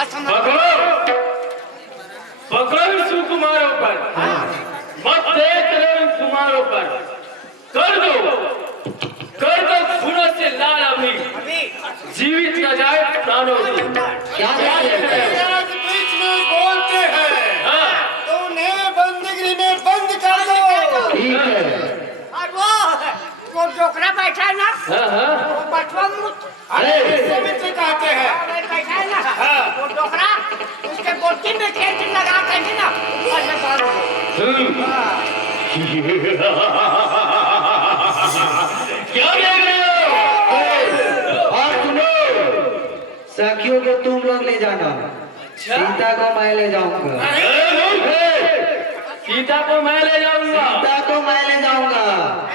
पकड़ो पकड़ो इस कुमारों पर, मत देख लो इन कुमारों पर, कर दो खूनों से लाल अभी जीवित न जाए प्राणों से। क्या बीच में बोलते वो डोकरा बैठा है ना, हाँ हाँ वो बचवा मुत अरे विश्वामित्र कहते हैं। बैठा है ना, हाँ। वो डोकरा उसके बोटी में खेत लगा कर ना ऊपर में बांध दो। क्या देख रहे हो? और सुनो, सखियों को तुम लोग ले जाना, सीता को मैं ले जाऊंगा। सीता को मैं ले जाऊंगा। सीता को मैं ले जाऊंगा।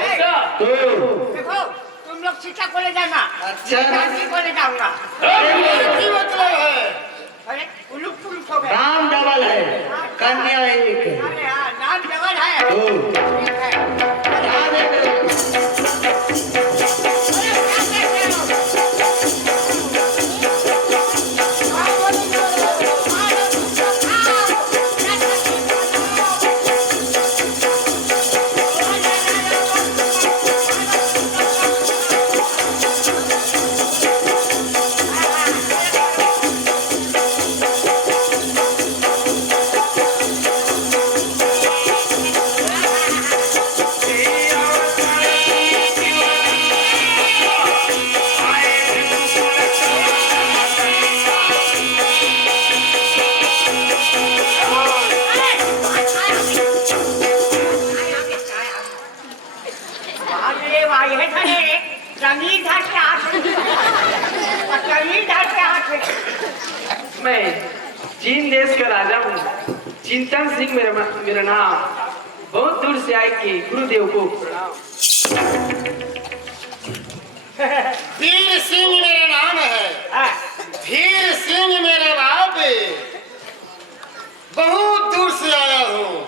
अच्छा तो देखो तुम लोग सीता को ले जाना, अच्छा। मैं गांधी को ले जाऊंगा। की मतलब है? अरे उलूट पुलूट हो गए। नाम डबल है, कन्या एक है। अरे हाँ नाम जवान है। तो ठीक है। याद है मेरे को। मैं चीन देश का राजा हूँ, चिंतन सिंह मेरा नाम। बहुत दूर से आए के गुरुदेव को प्रणाम। वीर सिंह मेरा नाम है। धीर सिंह मेरे बाप। बहुत दूर से आया हूँ,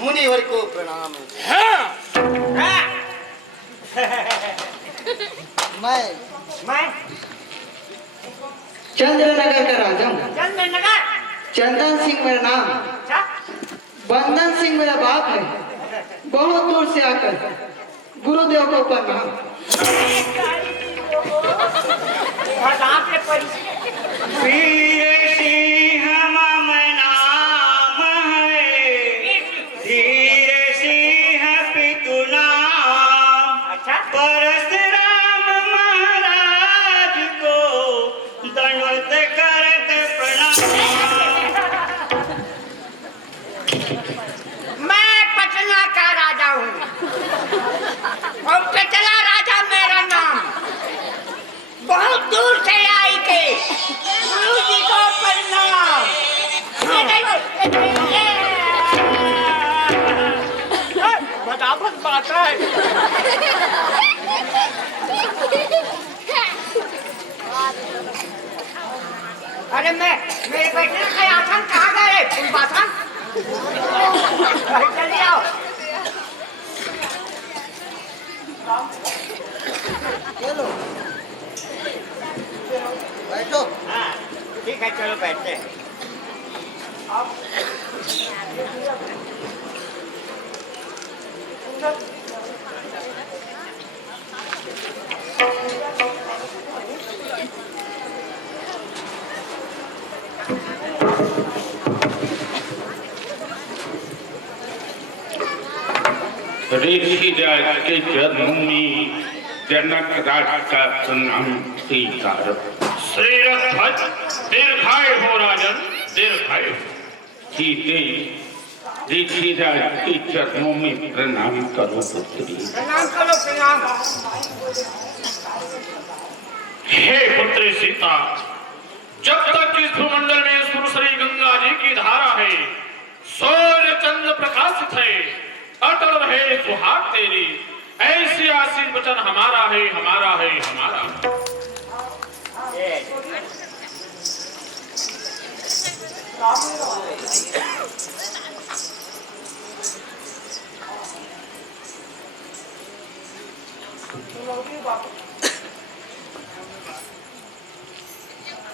मुनिवर को प्रणाम। मैं चंद्रनगर का राजा हूँ। चंद्रनगर। चंदन सिंह मेरा नाम। अच्छा बंदन सिंह मेरा बाप है। बहुत दूर से आकर गुरुदेव को प्रणाम। आप ले पड़ी। वीर सिंह मम नाम है, धीर सिंह पितु नाम। अच्छा परशुराम महाराज को दंडवत करत प्रणाम। मैं पटना का राजा हूँ और पिछला राजा मेरा नाम। बहुत दूर से आई के गुरु जी को प्रणाम। बराबर बात है। अरे मेरे बैठने का आसन कहाँ गए? फुलबासन चलिए आओ। बैठो। हाँ ठीक है चलो बैठते हैं। ऋषि राज के जन्मभूमि जनक राज का प्रणाम स्वीकार। श्रीरथ दीर्घायु हो राजन, दीर्घायु। सीते ऋषि राज के चरणों में प्रणाम करो पुत्री। प्रणाम करो प्रणाम। हे पुत्री सीता, जब तक इस भूमंडल में सुरसरी गंगा जी की धारा है, सूर्य चंद्र प्रकाशित है, अटल रहे सुहाग तेरी। ऐसी आशीष वचन हमारा है, हमारा है, हमारा।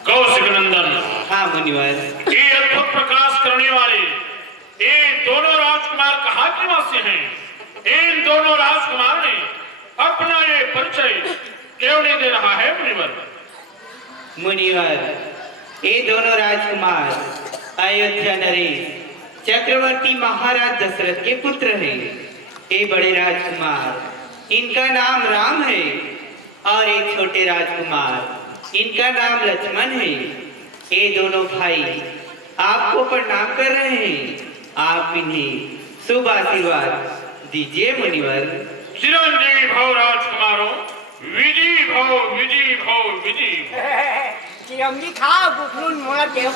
कौशिक नंदन, हाँ मुनिवर। ये अद्भुत प्रकाश करने वाले ये दोनों राजकुमार कहाँ के वासी हैं? इन दोनों राजकुमार ने अपना ये परिचय क्यों नहीं दे रहा है मुनिवर? मुनिवर, ये दोनों राजकुमार अयोध्या नरेश चक्रवर्ती महाराज दशरथ के पुत्र हैं। ये बड़े राजकुमार इनका नाम राम है और एक छोटे राजकुमार इनका नाम लक्ष्मण है। ये दोनों भाई आपको प्रणाम कर रहे हैं। आप इन्हें शुभ आशीर्वाद दीजिए मुनिवर। चिरंजीवी भव राजकुमारों, विजयी भव, विजयी भव, विजयी भव। चिरंजी खाओ गुफरून मोड़ा देव।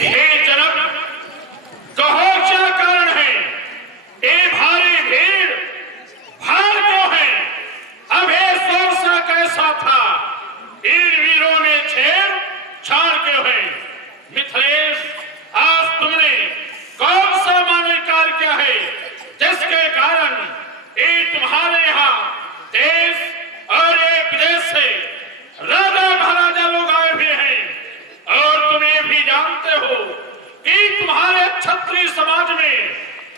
हे जनक, कहो क्या कारण है? ये भारी भीड़ भार क्यों है? अब ये सोरसा कैसा था? इन वीरों ने छेड़ छाड़ क्यों है? मिथिलेश, आज तुमने कौन सा मानवीय कार्य किया है जिसके कारण ये तुम्हारे यहाँ देश और ये विदेश से राजा महाराजा लोग आए हुए हैं? और तुम ये भी जानते हो कि तुम्हारे क्षत्रिय समाज में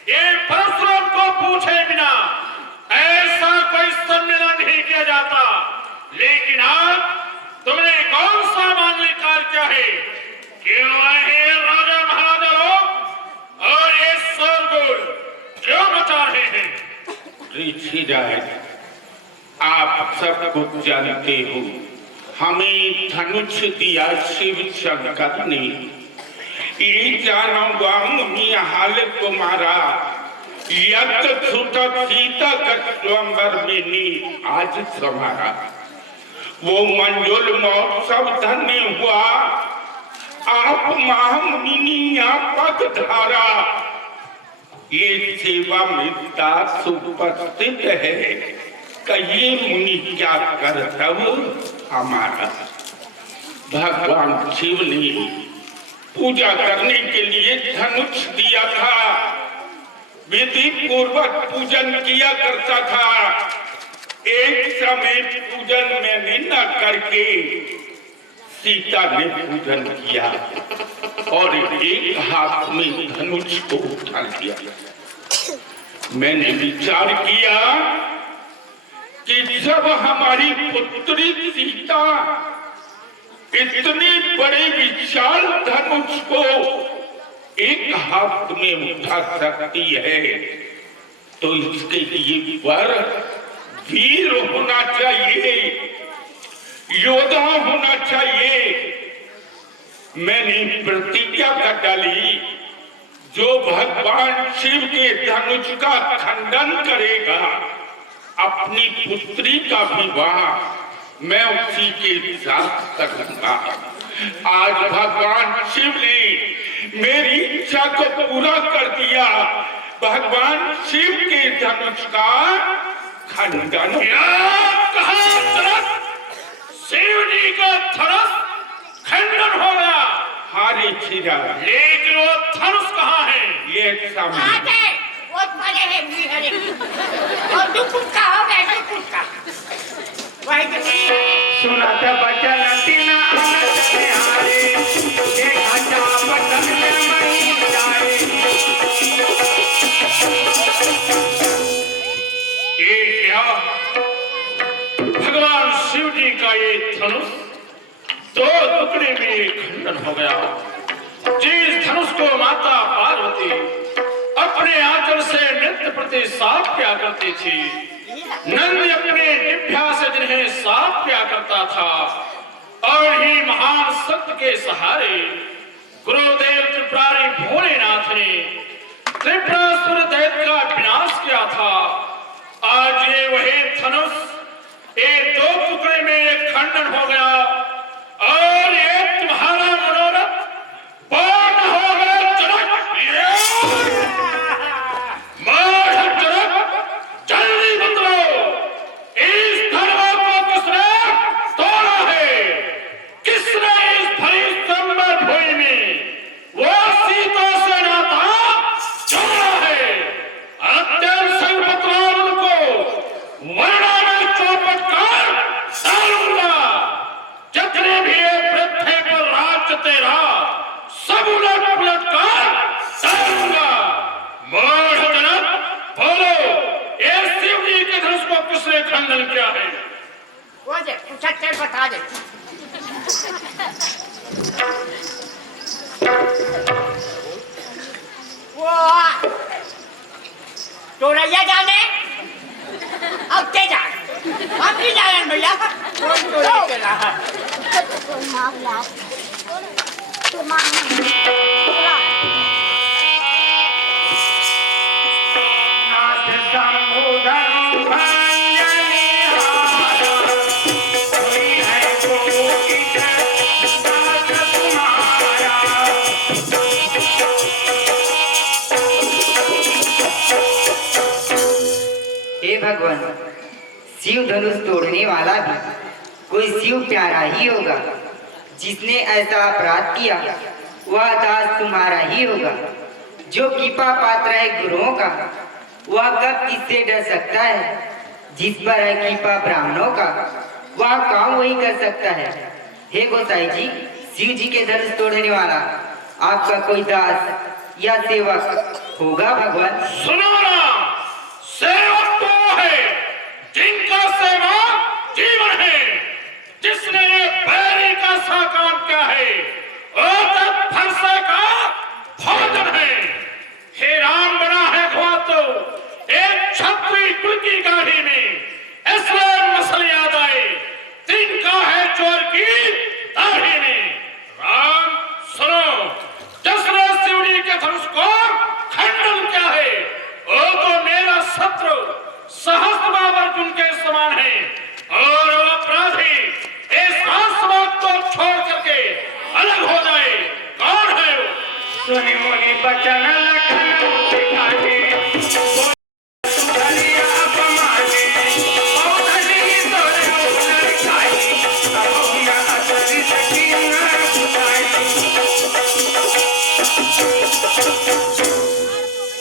ये परशुराम को पूछे बिना ऐसा कोई सम्मेलन नहीं किया जाता। लेकिन आज तुमने कौन सा मानवीय कार्य किया है? क्यों आए हैं राजा महाराजा लोग और ये शोरगुल क्यों मचा रहे हैं? ऋषिराज, आप सब कुछ जानते हो, हमें धनुष दिया शिव शंकर ने। ये जानूंगा मुनि हाल तुम्हारा यज्ञ सुत सीता स्वयंवर में नी आज समारा। वो मंजुल महोत्सव धन्य हुआ, आप महामुनि पद धारा। ये सेवा में दास उपस्थित है, कहिए मुनि क्या कर्तव्य हमारा। भगवान शिव ने पूजा करने के लिए धनुष दिया था, विधि पूर्वक पूजन किया करता था। एक समय पूजन मैंने न करके सीता ने पूजन किया और एक हाथ में धनुष को उठा लिया। मैंने विचार किया कि जब हमारी पुत्री सीता इतने बड़े विशाल धनुष को एक हाथ में उठा सकती है, तो इसके लिए वर वीर होना चाहिए, योद्धा होना चाहिए। मैंने प्रतिज्ञा कर डाली, जो भगवान शिव के धनुष का खंडन करेगा, अपनी पुत्री का विवाह मैं उसी के साथ करूंगा। आज भगवान शिव ने मेरी इच्छा को पूरा कर दिया। भगवान शिव के धनुष का खंडन। शिव जी का धनुष खंडन हो गया। हारे छिरा, लेकिन वो धनुष कहाँ है? ये सामने बहुत बड़े हैं हरे और दुख का हो गया, दुख का वही तो सुनत बचन तीन अनंत हारे, देखा जा बचन में मही जाए। ये क्या? भगवान शिव जी का ये धनुष दो टुकड़े में खंडन हो गया। जिस धनुष को माता पार्वती अपने आंचल से नृत्य प्रति साफ किया करती थी, नंद अपने जिह्वा से जिन्हें साफ किया करता था, और ही महान सत्य के सहारे गुरुदेव त्रिपुरारी भोलेनाथ ने त्रिपुरासुर दैत्य का विनाश किया था। आज ये वही धनुष ये दो टुकड़े में खंडन हो गया और ये तुम्हारा मनोरथ पूर्ण हो गया। जल्दी बतलो, इस धनुष को किसने तोड़ा है? किसने इस भरी संबर भूमि में वो सीता से नाता जोड़ा है? अत्यंत संग बतलाओ उनको, वरना मैं चौपट कर डालूंगा। जितने भी ये पृथ्वी पर राज्य तेरा सब उलट पुलट कर डालूंगा। मूढ़ जनक, बोलो, ये शिव जी के धनुष को किसने खंडन किया है? वो दे पूछा, चल बता दे। वो चला है नाथ शंभुधर भंजनी हारा, कोई है कोटिक दास तुम्हारा। हे भगवान, शिव धनुष तोड़ने वाला भी कोई शिव प्यारा ही होगा। जिसने ऐसा अपराध किया वह दास तुम्हारा ही होगा। जो कृपा पात्र है गुरुओं का, वह कब किससे डर सकता है। जिस पर है कृपा ब्राह्मणों का, वह काम वही कर सकता है। हे गोसाई जी, शिव जी के धनुष तोड़ने वाला आपका कोई दास या सेवक होगा भगवान? सुनो ना, सेवक तो है जिनका सेवा जीवन है। जिसने ये बैरी का सा काम किया है, वो तक फरसे का भोजन है। हे राम बना है खुआ तो एक छत्री कुल की गाड़ी में, इसलिए मसल याद आए तिनका है चोर की दाढ़ी में। राम सुनो, जिसने शिवजी के धनुष को खंडन किया है, वो तो मेरा शत्रु सहस्त्रबाहु अर्जुन के समान है। और वो अपराधी इस राजसभा को छोड़ करके अलग हो जाए। कौन है वो? सुनि मुनि बचन लखन दिखाए, सुधरिया अपमाने, औधनी तोरे उधर खाई, कबहु न असरि सकी न बुझाई।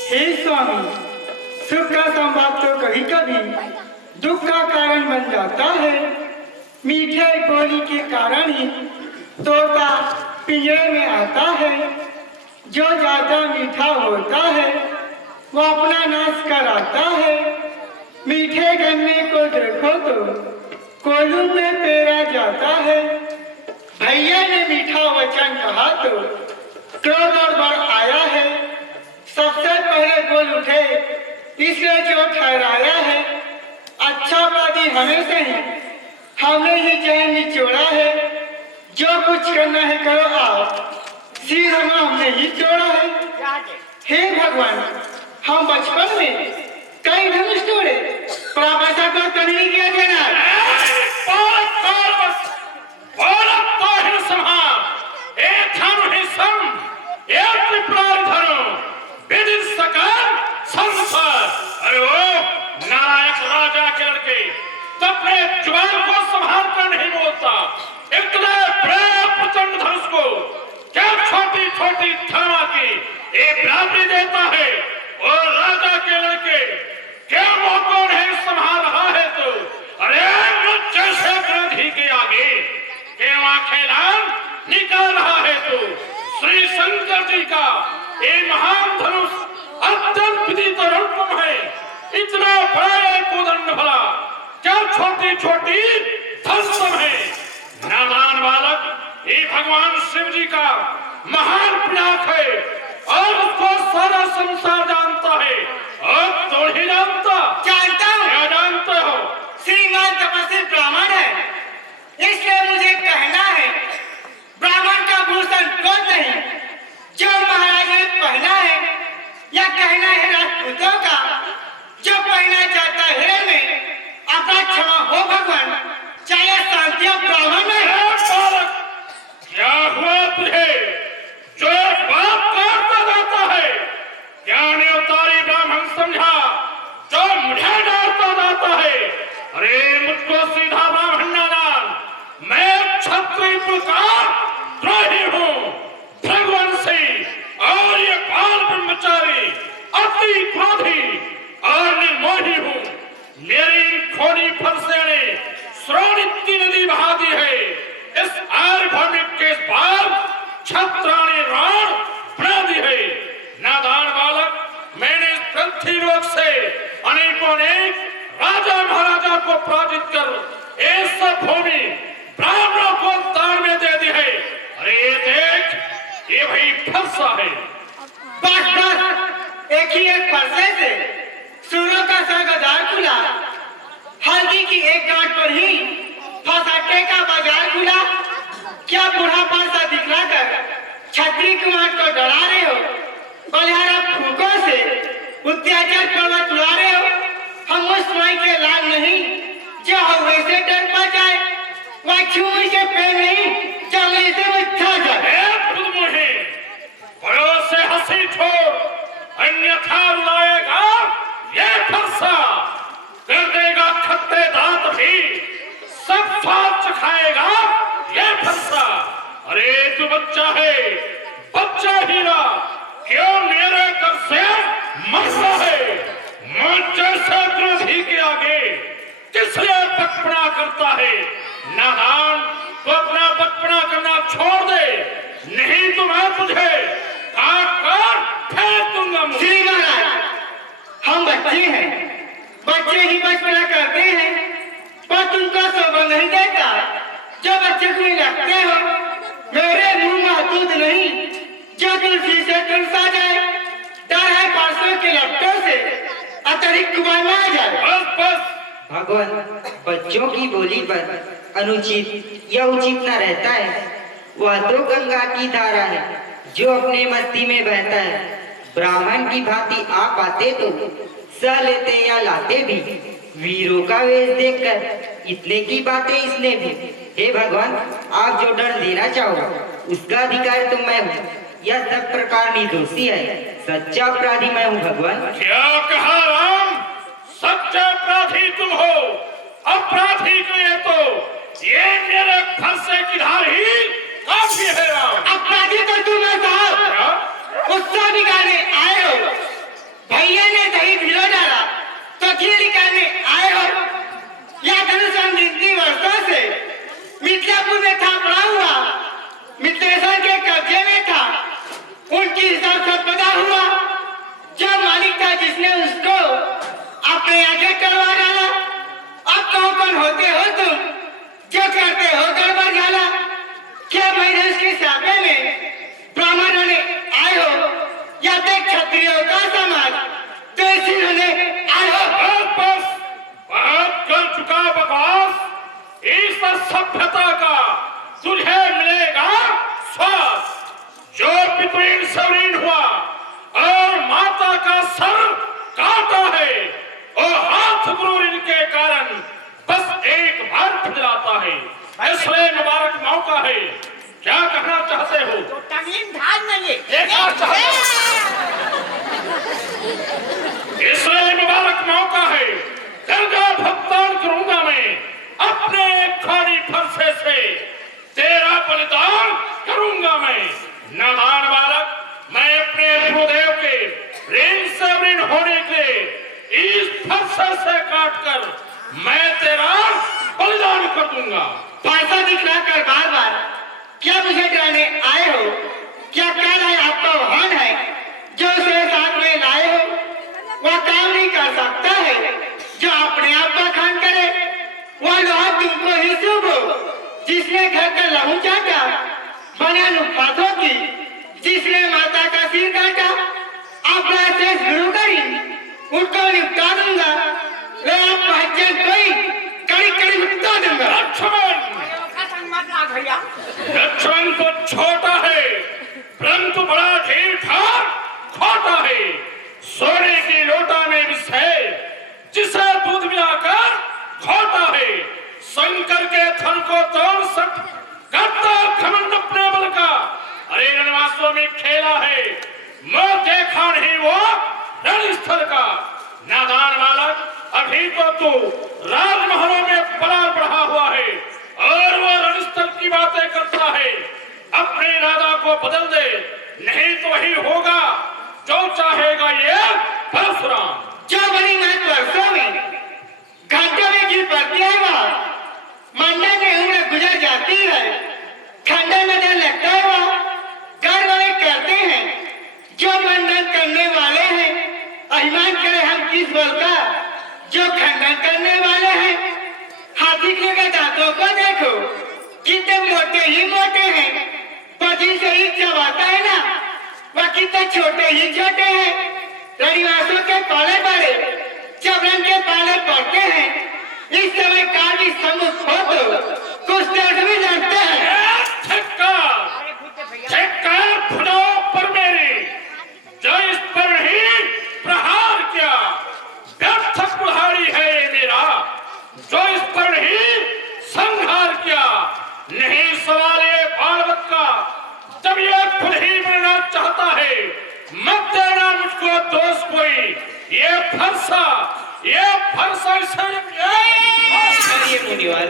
हे स्वामी, सुख का संवाद तो कभी कभी दुख का कारण बन जाता है। मीठे बोली के कारण ही तोता पिंजरे में आता है। जो ज्यादा मीठा होता है वो अपना नाश कराता है। मीठे गन्ने को देखो तो कोल्हू में पेरा जाता है। भैया ने मीठा वचन कहा तो क्रोध और बढ़ आया है। सबसे पहले बोल उठे इसलिए जो ठहराया है। अच्छा वादी हमें से ही, हमने ही चैन निचोड़ा है। जो कुछ करना है करो आप, सिर हमने ही तोड़ा है। हे भगवान, हम बचपन में कई धनुष तोड़े, पर आप ऐसा तो नहीं किया देना। अरे वो नारायण राजा के लड़के अपने जुबान को संभाल कर नहीं बोलता। इतने बड़े प्रचंड धनुष को क्या छोटी छोटी थामा की एक बराबरी देता है। और राजा के लड़के क्या मुंह को नहीं संभाल रहा है तो अरे मुझ जैसे क्रोधी के आगे केवा खेलान निकाल रहा है तो श्री शंकर जी का ये महान धनुष अत्यंत विदित और अनुपम है। इतना बड़ा एक कोदंड भला क्या छोटी छोटी धनुष है। नादान बालक ये भगवान शिव जी का महान पिनाक है और उसको सारा संसार जानता है। और तो ही जानता, जानता हूँ। क्या जानते हो? श्रीमान तपस्वी ब्राह्मण है, इसलिए मुझे कहना है ब्राह्मण का भूषण कौन नहीं जो महाराज ने पहना है, या कहना है राजपूतों का जो पहना जाता है हिरण में। अपना क्षमा हो भगवान, चाहे शांति हो ब्राह्मण में। बालक, क्या हुआ तुझे जो बाप काटता जाता है? क्या ने उतारी ब्राह्मण समझा जो मुझे डालता जाता है? अरे मुझको सीधा ब्राह्मण ना जान, मैं क्षत्रिय कुल का द्रोही हूँ, भगवंशी और ये बाल ब्रह्मचारी अति क्रोधी और निर्मोही हूँ। मेरी खोनी फरसे ने श्रोणित नदी बहा दी है। इस आर्यभूमि के पार छत्राणी राण बना दी है। नादान बालक, मैंने इस पृथ्वी लोक से अनेकों अनेक राजा महाराजा को पराजित कर ऐसा भूमि ब्राह्मणों को दान में दे दी है। अरे ये देख, ये भाई फरसा है। बस बस, एक ही एक फरसे से सूरों का सरगजार खुला। हल्दी की एक गांठ पर ही फंसा सट्टे का बाजार खुला, क्या बूढ़ा पासा दिखलाकर छत्री कुमार को डरा रहे हो? बलिहारा फूकों से अत्याचार पर्वत उड़ा रहे हो? हम उस माई के लाल नहीं जो वैसे डर पा जाए, वह छूर के पेड़ नहीं जो से उठा जाए। बड़ों से हंसी छोड़, अन्यथा रुलाएगा ये फरसा, कर देगा खट्टे दांत भी, सब स्वाद चखाएगा ये फरसा। अरे तू बच्चा है, बच्चा हीरा, क्यों मेरे घर से मरता है? मुझ जैसे द्रोही के आगे किस लिए बचपना करता है? नादान, तो अपना बचपना करना छोड़ दे, नहीं तो मैं तुझे काट कर फेंक दूंगा। श्री महाराज, हम बच्चे हैं, बच्चे ही बचपना करते हैं, पर तुमको शोभा नहीं देता जो बच्चे को लगते हो। मेरे मुंह में दूध नहीं जो तुलसी से तुलसा जाए, डर है परसों के लपटों से अतिरिक्त कुमार ना आ जाए। बस बस भगवान, बच्चों की बोली पर अनुचित या उचित न रहता है। वह तो गंगा की धारा है जो अपने मस्ती में बहता है। ब्राह्मण की भांति आप आते तो सह लेते या लाते भी, वीरों का वेश देखकर इतने की बातें इसने भी। हे भगवान, आप जो दंड देना चाहो उसका अधिकारी तो मैं हूँ, यह सब प्रकार निर्दोषी है, सच्चा अपराधी मैं हूँ भगवान। क्या कहा राम? सच्चा अपराधी तुम हो, अपराधी के लिए तो ये मेरे फरसे की धार ही काफी है राम। अपराधी तो तुम हो साहब, उत्साह दिखाने आए हो। भैया ने दही भिगो डाला तो घी निकालने आए हो, या धनुष इतनी वर्षों से मिर्जापुर में था पड़ा हुआ, मित्रेश्वर के कब्जे में था, उनकी हिसाब से पता हुआ, जो मालिक था जिसने उसको अपने आगे करवा डाला। अब कौन कौन होते हो तुम जो करते हो गड़बड़ झाला? क्या मैंने उसके सामने में ब्राह्मणों ने आए हो या देख क्षत्रियों का समाज तो इसी होने आए हो? बस बहुत कर चुका बकवास, इस सभ्यता का तुझे मिलेगा स्वाद। जो पितृण सवरीन हुआ और माता का सर काटा है, और हाथ गुरूर इनके कारण बस एक बार फिजलाता है। इसलिए मुबारक मौका है, क्या कहना चाहते हो? इसलिए मुबारक मौका है, कर्जा भुगतान करूंगा मैं, अपने खाली फरसे से तेरा बलिदान करूंगा मैं। नादान बालक, मैं अपने गुरुदेव के ऋण से ऋण होने के इस फरसे से काटकर मैं तेरा बलिदान कर दूंगा। फरसा दिखलाकर बार बार क्या मुझे डराने आए हो? क्या काल है आपका वाहन है जो उसे साथ में लाए हो? वह काम नहीं कर सकता है जो अपने आप का खान करे। वह लोहा तुमको ही शुभ हो जिसने घर का लहू चाटा, बना नुकसानों की जिसने माता का सिर काटा। अपना शेष गुरु करी उनको निपटा दूंगा, वे आप पहचान कोई कड़ी कड़ी निपटा दूंगा। लक्ष्मण तो छोटा है परंतु बड़ा ढेर ठाक खोटा है। सोने की लोटा में विष है जिसे दूध मिलाकर खोटा है। शंकर के थन को तोड़ सक करता घमंड अपने बल का। अरे रणवासों में खेला है, मैं देखा नहीं वो रणस्थल का। नादान बालक, अभी तो तू राजमहलों में बड़ा बढ़ा हुआ है और वो रणस्थल की बातें करता है। अपने इरादा को बदल दे, नहीं तो वही होगा जो चाहेगा ये परशुराम। जो बड़ी महत वर्षों में घंटों में गिर पड़ती है वह मंडन में उम्र गुजर जाती है। खंडन में डर लगता है वह गर्व में करते हैं जो मंडन करने वाले हैं। अभिमान करे हम किस बल का जो खंडन करने वाले हैं। हाथी के दांतों को देखो कितने मोटे ही मोटे हैं, पर जिनसे ही चबाता है ना वह कितने छोटे ही छोटे हैं। रविवासों के पाले बड़े जबरन के पाले पड़ते हैं। इस समय काल की सम्मुख हो तो कुछ देर से भी लड़ते हैं। धिक्कार खुदाओं पर मेरे, जो इस पर ही प्रहार किया। व्यर्थ कुल्हाड़ी है ये मेरा, जो इस पर ही संहार किया। नहीं सवाल ये बालवत का, जब ये खुद ही मरना चाहता है। मत देना मुझको दोष कोई, ये फरसा ये मुनिवर,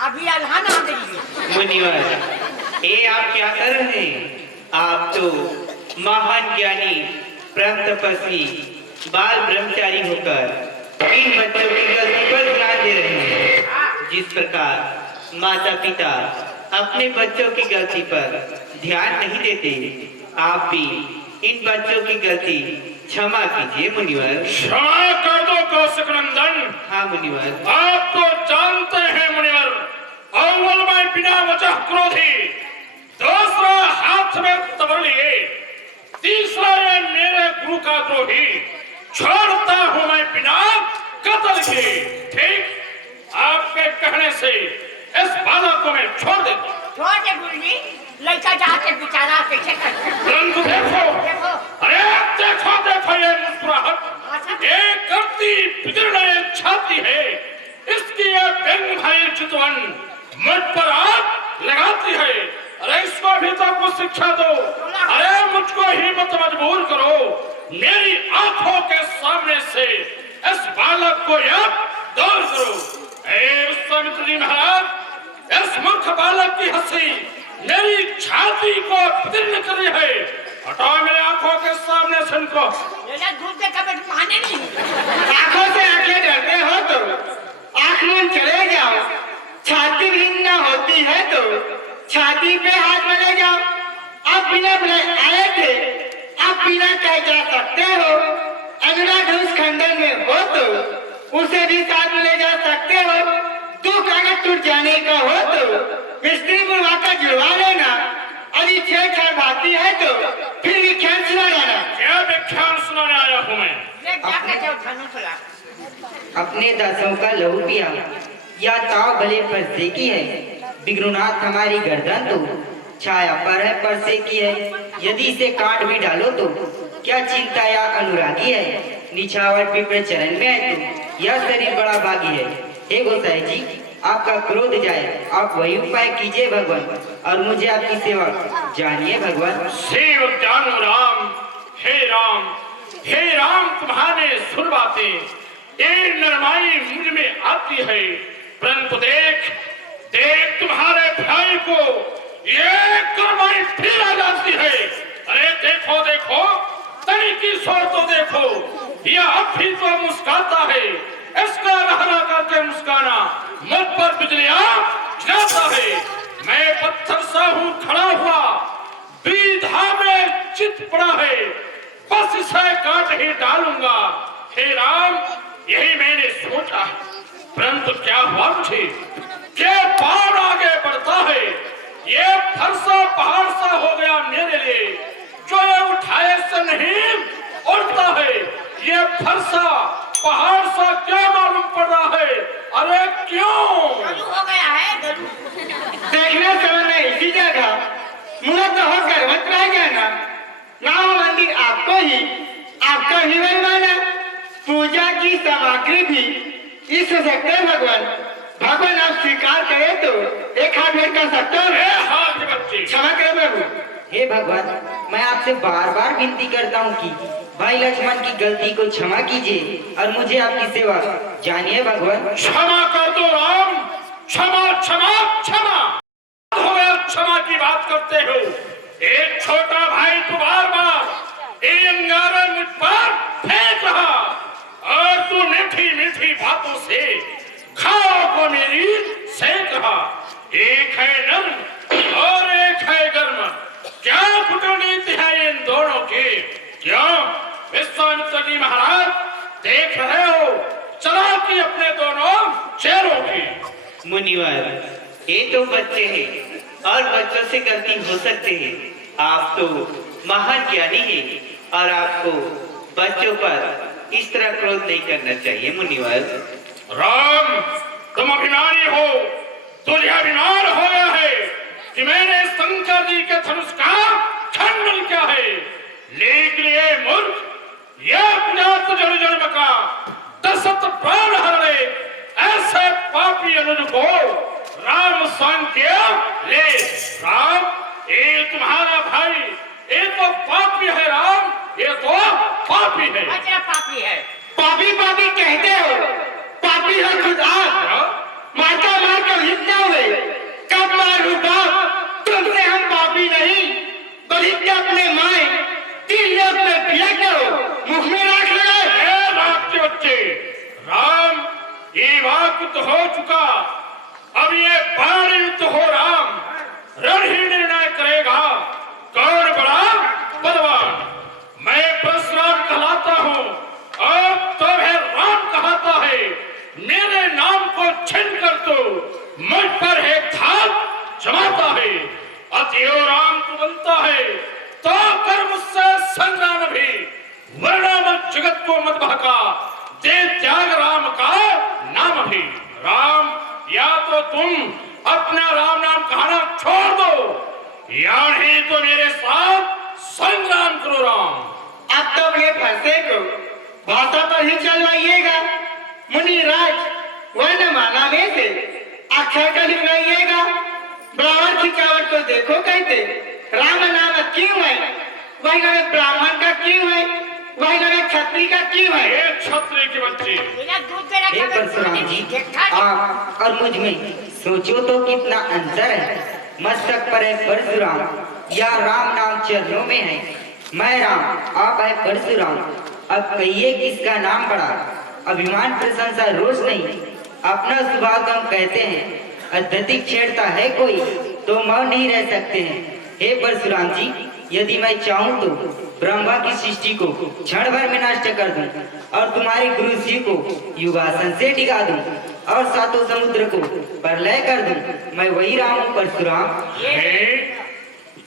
अभी अल्लाह ना देगी। मुनिवर, ये आप क्या कर रहे हैं? आप तो महान ज्ञानी, परम तपस्वी, बाल ब्रह्मचारी होकर इन बच्चों की गलती पर ध्यान दे रहे हैं। जिस प्रकार माता पिता अपने बच्चों की गलती पर ध्यान नहीं देते, आप भी इन बच्चों की गलती क्षमा कीजिए मुनिवर। क्षमा कर दो कौशिक नंदन। हाँ मुनिवर। आप तो जानते हैं मुनिवर, अव्वल में बिना वजह क्रोधी, दूसरा हाथ में तबर लिए, तीसरा ये मेरे गुरु का द्रोही। छोड़ता हूं मैं बिना कत्ल के। ठीक, आपके कहने से इस बालक को मैं छोड़ देता। छोड़ दे गुरुजी, लड़का जाके बेचारा कैसे करता। परंतु देखो, अरे देखो ये मुस्कुराहट, ये करती बिगड़ने छाती है। इसकी ये व्यंग भाई चितवन मुझ पर आग लगाती है। अरे इसको भी तो कुछ शिक्षा दो। अरे मुझको ही मत मजबूर करो। मेरी आंखों के सामने से इस बालक को अब दूर करो। विश्वामित्र जी महाराज, इस मूर्ख बालक की हंसी मेरी छाती को विदीर्ण कर रही है। हटाओ मेरे आंखों के सामने से इनको। ये दूध से कभी माने नहीं। आंखों से आंखें डरते हो तो आंख में चले जाओ। छाती भिन्न न होती है तो छाती पे हाथ में ले जाओ। आप बिना बुलाए आए थे, आप बिना कहे जा सकते हो। अनुराग उस खंडन में हो तो उसे भी साथ में ले जा सकते हो। दो कागज टूट जाने का हो तो मिस्त्री बुलवा कर जुड़वा लेना। अभी छेड़छाड़ भाती है तो फिर व्याख्यान सुना जाना। क्या व्याख्यान सुनाने आया हूँ मैं? ले जाके जाओ थानों खुला। अपने दासों का लहू पिया या ताव भले परसे की है। बिगरुनाथ हमारी गर्दन तो छाया पर है परसे की है। यदि इसे काट भी डालो तो क्या चिंता या अनुरागी है। निछावट विप्र चरण में है तो यह शरीर बड़ा भागी है। हे गोसाई जी, आपका क्रोध जाए, आप वही उपाय कीजिए भगवान, और मुझे आपकी सेवा जानिए भगवान। शिव जानो राम, हे राम तुम्हारे सुन बातें, ये नरमाई मुझ में आती है। परंतु देख तुम्हारे भाई को ये करमाई फिर आ जाती है। अरे देखो तनी की सोच तो देखो, यह अब भी तो मुस्कुराता है। इसका रहना करके मुस्काना मुझ पर बिजलियां गिराता है। मैं पत्थर सा हूँ खड़ा हुआ, द्विधा में चित पड़ा है। बस इसे काट ही डालूंगा। हे राम, यही मैंने सोचा, परंतु क्या हुआ मुझे? क्या बाण आगे बढ़ता है। ये फरसा पहाड़ सा हो गया मेरे लिए, जो ये उठाए से नहीं उड़ता है। ये फरसा पहाड़ सा क्या मालूम पड़ रहा है? अरे क्यों? गलू हो गया है, गलू। देखना समय में इसी जगह मूर्त होकर मत रह जाना। राम मंदिर आपको ही बनवाना। पूजा की सामग्री भी इस हो सकते हैं भगवान आप स्वीकार करें तो एक हाथ भेंट कर सकते हो। क्षमा करें प्रभु। हे भगवान, मैं आपसे बार बार विनती करता हूँ कि भाई लक्ष्मण की गलती को क्षमा कीजिए और मुझे आपकी सेवा जानिए भगवान। क्षमा कर दो राम, क्षमा हो गया। क्षमा की बात करते हो। एक छोटा भाई तू बार ये अंगारा मुझ पर फेंक रहा, और तू मीठी बातों से खाओ को मेरी सेक रहा। एक है नर्म और एक है गर्म, क्या कूटनीति है इन दोनों की? क्यों विश्वामित्र जी महाराज, देख रहे हो चला कि अपने दोनों चेहरों की। मुनिवर, ये तो बच्चे हैं और बच्चों से गलती हो सकती है। आप तो महान ज्ञानी हैं और आपको बच्चों पर इस तरह क्रोध नहीं करना चाहिए। मुनिवर राम, तुम अभिमानी हो, तुझे अभिमान हो गया है कि मैंने शंकर जी के धनुष का खंडन किया है, लेकिन ये मूर्ख, यह पुजात जन्म का दशरथ प्राण हरणे ऐसे पापी अनुज को राम सांख्य ले। राम, ये तुम्हारा भाई, ये तो पापी है। राम, ये तो पापी है। अच्छा पापी है। पापी पापी कहते हो, पापी है खुद आप। मारता मार कर हिंसा हुए, कब मारू बाप, तुमसे हम पापी नहीं, बल्कि अपने माए तीन लोग में पिया करो, मुख में राख लगे। राम के बच्चे, राम, ये वाकुत हो चुका, अब ये बाण युद्ध हो। राम, रण ही निर्णय करेगा कौन बड़ा बलवान। मैं परशुराम कहलाता हूँ, अब तो है राम कहता है। मेरे नाम को छीन कर तो मुझ पर है घात जमाता है। अतएव राम को बनता है तो कर मुझसे संग्राम भी, वरना मत जगत को मत बहका, दे त्याग राम का नाम भी। राम, या तो तुम अपना राम नाम कहना छोड़ दो, या नहीं तो मेरे साथ संग्राम करो। राम, अब तो अपने फंसे को भाषा पर ही चलवाइएगा। मुनिराज वर्णमाला में से अक्षर का लिखवाइएगा। ब्राह्मण खिंचावट को देखो कहते, राम नाम क्यों है, वही नाम ब्राह्मण का क्यों है, वही नाम क्षत्रिय का क्यों है। ये क्षत्रिय के बच्चे, हे परशुराम जी, आप और मुझ में सोचो तो कितना अंतर है। मस्तक पर है परशुराम, या राम नाम चरणों में है। मैं राम, आप है परशुराम, अब कहिए किसका नाम बड़ा। अभिमान प्रशंसा रोष नहीं, अपना स्वभाव तो हम कहते हैं। अत्यधिक छेड़ता है कोई तो मौन नहीं रह सकते हैं। हे परशुराम जी, यदि मैं चाहूँ तो ब्रह्मा की सृष्टि को क्षण भर में नष्ट कर दूं और तुम्हारे गुरु जी को युगासन से डिगा दूं और सातों समुद्र को प्रलय कर दूं। मैं वही राम हूँ परशुराम।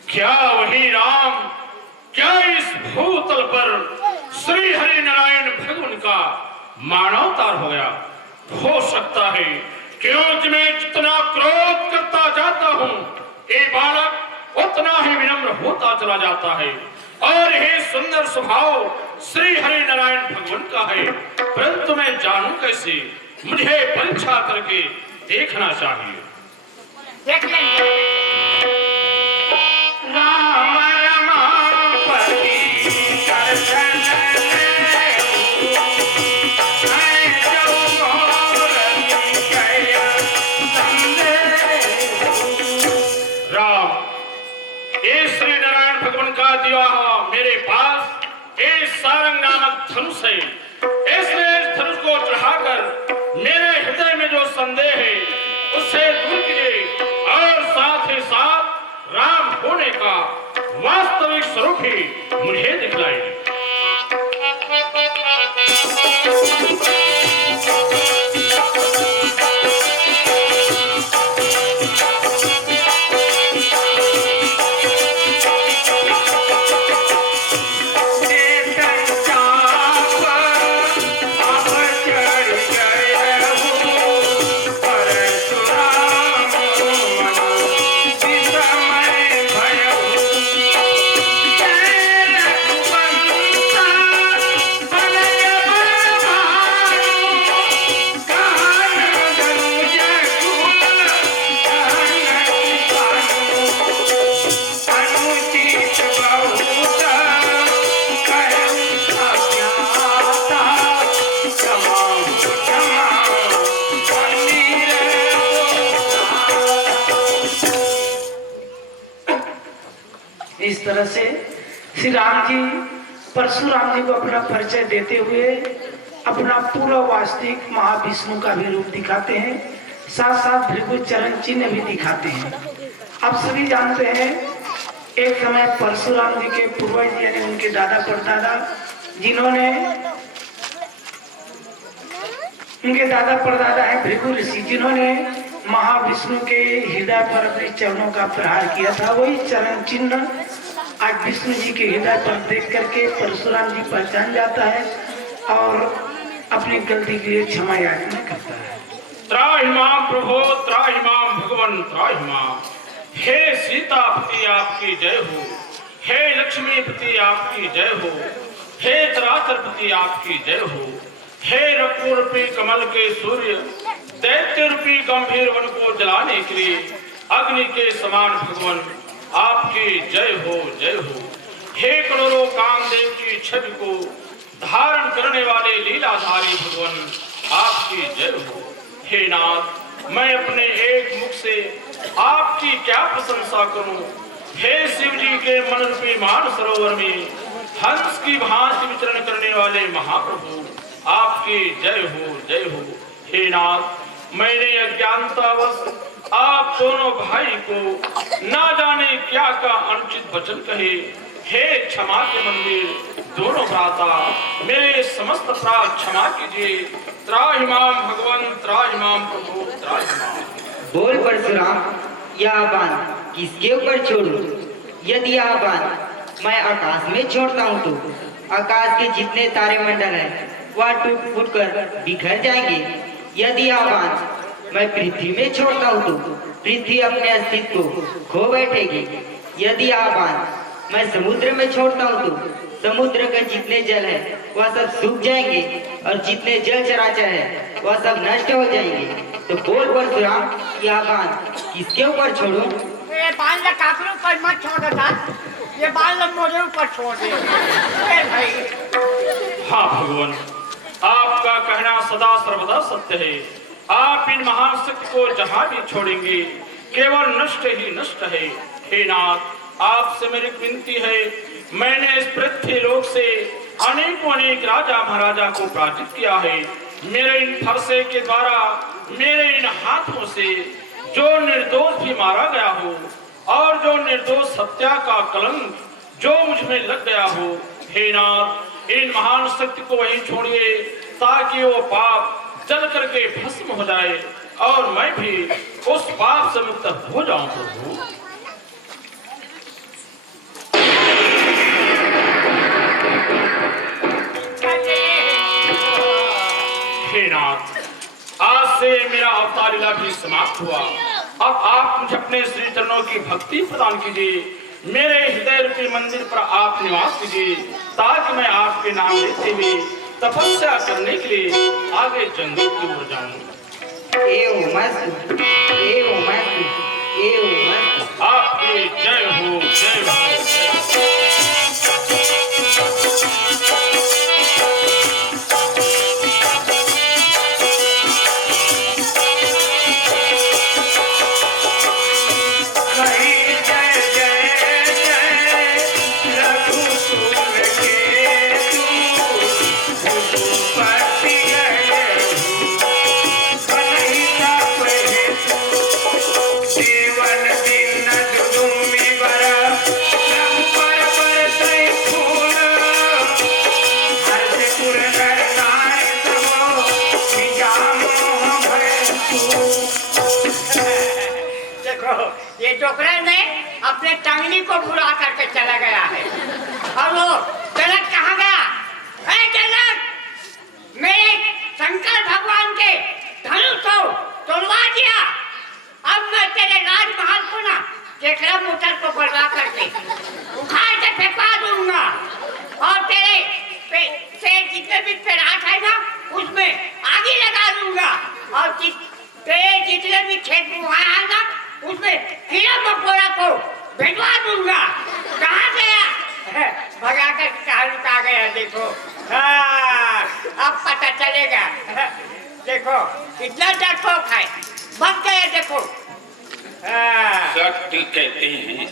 क्या वही राम, क्या इस भूतल पर श्री हरि नारायण भगवान का मानवतार हो गया? हो सकता है, क्योंकि मैं जितना क्रोध करता जाता हूँ, ये बालक उतना ही विनम्र होता चला जाता है। और यह सुंदर स्वभाव श्री हरि नारायण भगवान का है, परंतु मैं जानूं कैसे? मुझे परीक्षा करके देखना चाहिए। देख लेंगे। राम रमापति करसन मेरे पास एक सारंग नामक धनुष है। इसलिए इस धनुष को चढ़ाकर मेरे हृदय में जो संदेह है उससे दूर कीजिए और साथ ही साथ राम होने का वास्तविक स्वरूप ही मुझे दिखलाइए। इस तरह से श्री राम जी परशुराम जी को अपना परिचय देते हुए अपना पूरा वास्तविक महाविष्णु का भी रूप दिखाते हैं, साथ साथ भृगु चरण चिन्ह भी दिखाते हैं। आप सभी जानते हैं एक समय परशुराम जी के पूर्वज यानी उनके दादा परदादा जिन्होंने उनके दादा परदादा है भृगु ऋषि, जिन्होंने महाविष्णु के हृदय पर अपने चरणों का प्रहार किया था, वही चरण चिन्ह आज विष्णु जी के हृदय पर देख करके परशुराम जी पहचान जाता है और अपनी गलती के लिए क्षमा याचना करता है। त्राहि मां प्रभो त्राहि मां भगवान। भगवान त्राहिमाम। हे सीतापति आपकी जय हो, हे लक्ष्मीपति आपकी जय हो, हे चराचरपति आपकी जय हो, हे रघु रूपी कमल के सूर्य, दैत्य रूपी गंभीर वन को जलाने के लिए अग्नि के समान भगवान आपकी जय हो, जय हो। हे करोड़ों कामदेव की छवि को धारण करने वाले लीलाधारी भगवान आपकी जय हो। हे नाथ, मैं अपने एक मुख से आपकी क्या प्रशंसा करूं। हे शिव जी के मन रूपी मान सरोवर में हंस की भांति विचरण करने वाले महाप्रभु आपकी जय हो, जय हो। हे नाथ, मैंने अज्ञानतावश आप दोनों भाई को ना जाने क्या का अनुचित वचन कहे। हे क्षमा के मंदिर दोनों भ्राता, मेरे समस्त अपराध क्षमा कीजिए। त्राहिमाम भगवान, त्राहिमाम प्रभु, त्राहिमाम। बोल परशुराम, यह बाण किसके ऊपर छोड़ूं? यदि यह बाण मैं आकाश में छोड़ता हूँ तो आकाश के जितने तारे मंडल हैं वह टूट फूट कर बिखर जाएंगे। यदि यह बाण मैं पृथ्वी में छोड़ता हूँ तो पृथ्वी अपने अस्तित्व को खो बैठेगी। यदि यह बाण मैं समुद्र में छोड़ता हूँ तो समुद्र के जितने जल है वह सब सूख जाएंगे और जितने जल चराचर है वह सब नष्ट हो जाएंगे। तो बोल परशुराम, यह बाण किसके ऊपर छोड़ूं? ये बाल ला काकरों पर मत छोड़ देता, ये बाल ला मोरे ऊपर छोड़ दे। भाई हाँ भगवान, आपका कहना सदा सर्वदा सत्य है। आप इन महान शक्ति को जहाँ भी छोड़ेंगे केवल नष्ट ही नष्ट है। हे नाथ, आपसे मेरी विनती है, मैंने इस पृथ्वी लोक से अनेक राजा महाराजा को पराजित किया है। मेरे इन फरसे के द्वारा, मेरे इन हाथों से जो निर्दोष भी मारा गया हो और जो निर्दोष हत्या का कलंक जो मुझ में लग गया हो, हे नाथ, इन महान शक्ति को वहीं छोड़िए ताकि वो पाप जल करके भस्म हो जाए और मैं भी उस पाप से मुक्त हो जाऊं प्रभु। हे नाथ, आज से मेरा अवतार लीला भी समाप्त हुआ। अब आप मुझे अपने श्री चरणों की भक्ति प्रदान कीजिए। मेरे हृदय रूपी मंदिर पर आप निवास कीजिए ताकि मैं आपके नाम लेते हुए तपस्या करने के लिए आगे जंगल की ओर जाऊं। आपकी जय हो, जय हो, जय हो। ये डोकरा ने अपने टंगनी को बुला करके चला गया है। और वो जनक कहाँ गया? है जनक, मेरे शंकर भगवान के धनुष को तोड़वा दिया। अब मैं तेरे राजमहल को ना केकरा मोटर को बढ़वा करके उखाड़ के फेंका दूंगा और तेरे से जितने भी पेड़ाट है ना उसमें आगे लगा दूंगा और तेरे जितने भी खेत बुआए हैं ना उसमें कीड़ा मकोड़ा को भिजवा दूंगा। कहाँ गया? भगा कर कहाँ लुका गया? देखो, अब पता चलेगा। देखो इतना डरपोक है, भाग गया। देखो सत्य कहते हैं,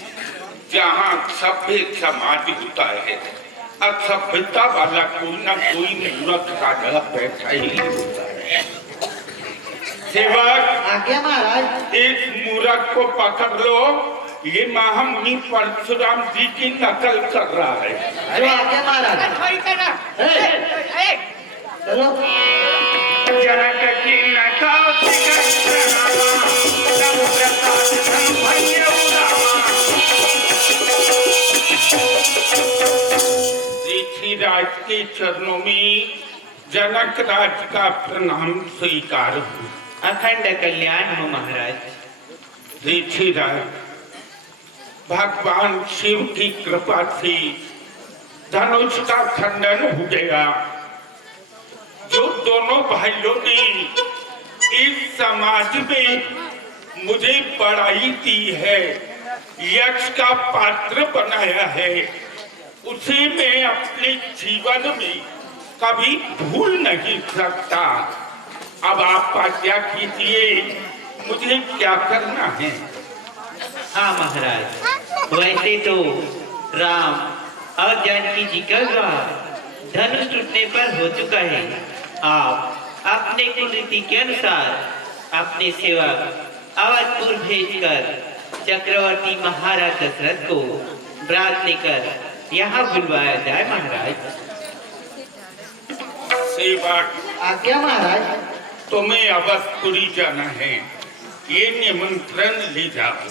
जहाँ सभ्य समाज होता है असभ्यता वाला कोई ना कोई मूर्ख राजा बैठा ही होता है। सेवक, आज्ञा महाराज। एक मूर्ख को पकड़ लो, ये महामुनि परशुराम जी की नकल कर रहा है। जो आज्ञा महाराज। थोड़ी करना। चलो। जनक की नकल ऋषिराज के चरणों में जनक राज का प्रणाम स्वीकार हो। अखंड कल्याण हो महाराज। ऋषिराज, भगवान शिव की कृपा से धनुष का खंडन हो गया। जो दोनों भाइयों ने इस समाज में मुझे बड़ाई दी है, यक्ष का पात्र बनाया है, उसे मैं अपने जीवन में कभी भूल नहीं सकता। अब आप आज्ञा कीजिए, मुझे क्या करना है? हाँ महाराज, वैसे तो राम और जानकी जी का विवाह धनुष टूटने पर हो चुका है। आप अपने कुल रीति के अनुसार अपने सेवक अवधपुर भेजकर चक्रवर्ती महाराज दशरथ को बरात लेकर यहाँ बुलवाया जाए महाराज। सेवक, आज्ञा महाराज। तुम्हें अवधपुरी जाना है, ये निमंत्रण ले जाओ।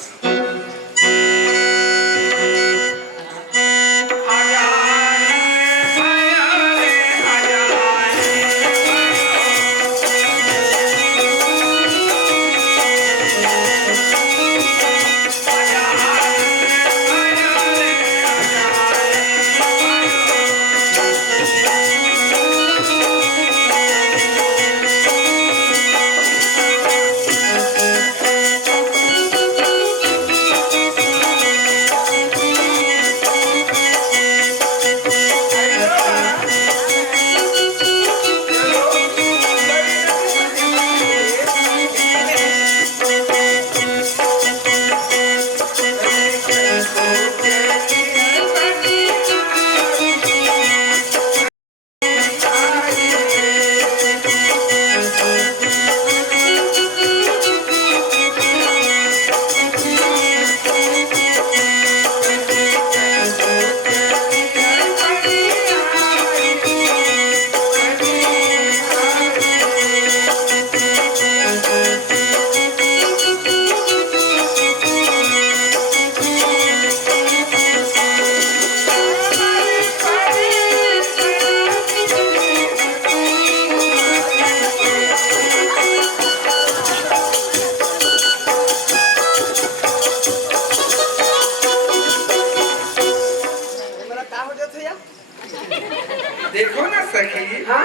देखो ना सखी। हाँ,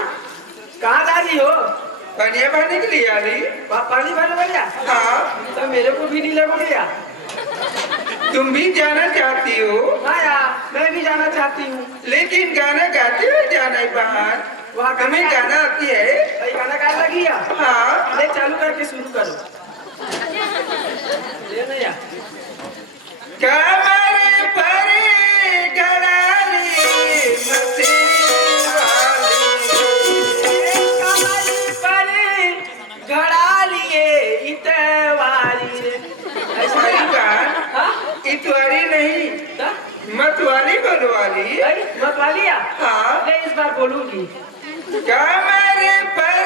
कहाँ जा रही हो? पानी भरने के लिए आ रही। पानी भरने भैया? हाँ। तो मेरे को भी नहीं लगोगे या? तुम भी जाना चाहती हो? हाँ यार, मैं भी जाना चाहती हूँ। लेकिन गाना गाते हुए जाना है बाहर। वहाँ तुम्हें गाना आती है? भाई गाना गा लगी या? हाँ। ले चालू करके शुरू करो। ले ना यार। कमर पर गड़ाली मते घड़ा लिए इतवारी रे। इतवारी नहीं, मतवाली बनवाली। मतवाली या? हाँ। ले इस बार बोलूंगी। कमर पर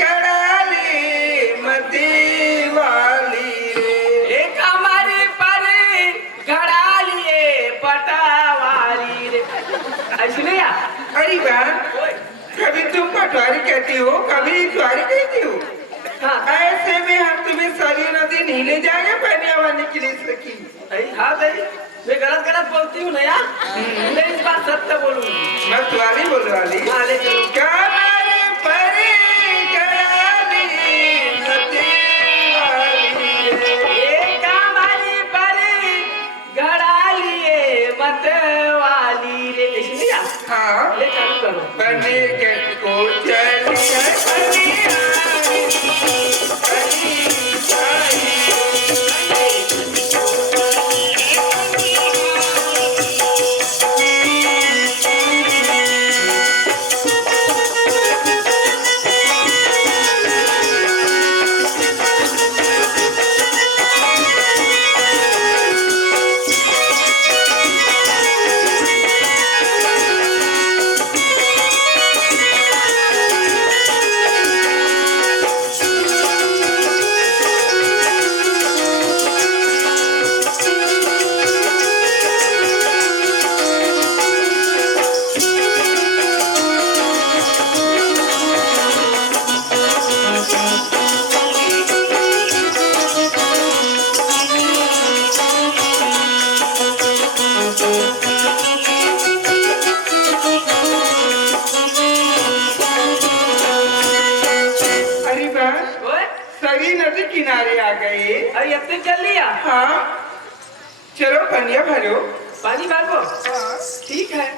गड़ाली मतीवाली रे। एक हमारे पर घड़ा लिए पटावाली रे। ऐसी नहीं या? अरे वाह, कभी तुम पटवारी कहती हो, कभी इतवारी कहती हो। हाँ। ऐसे में हम तुम्हें सारी नदी नहीं ले जाएंगे पानी आवाने के लिए सखी। हाँ भाई, मैं गलत गलत बोलती हूँ ना यार। मैं इस बार सत्य बोलूंगी। मतवाली बोलवाली। हाँ ले चलो। कमर पर गड़ाली मतीवाली रे। एक हमारे पर घड़ा लिए मतवाली रे। ऐसी नहीं या? हाँ। ले चालू करो। बने गट को चल इतने जल लिया? हाँ चलो पनिया भरो। पानी भर को? ठीक है।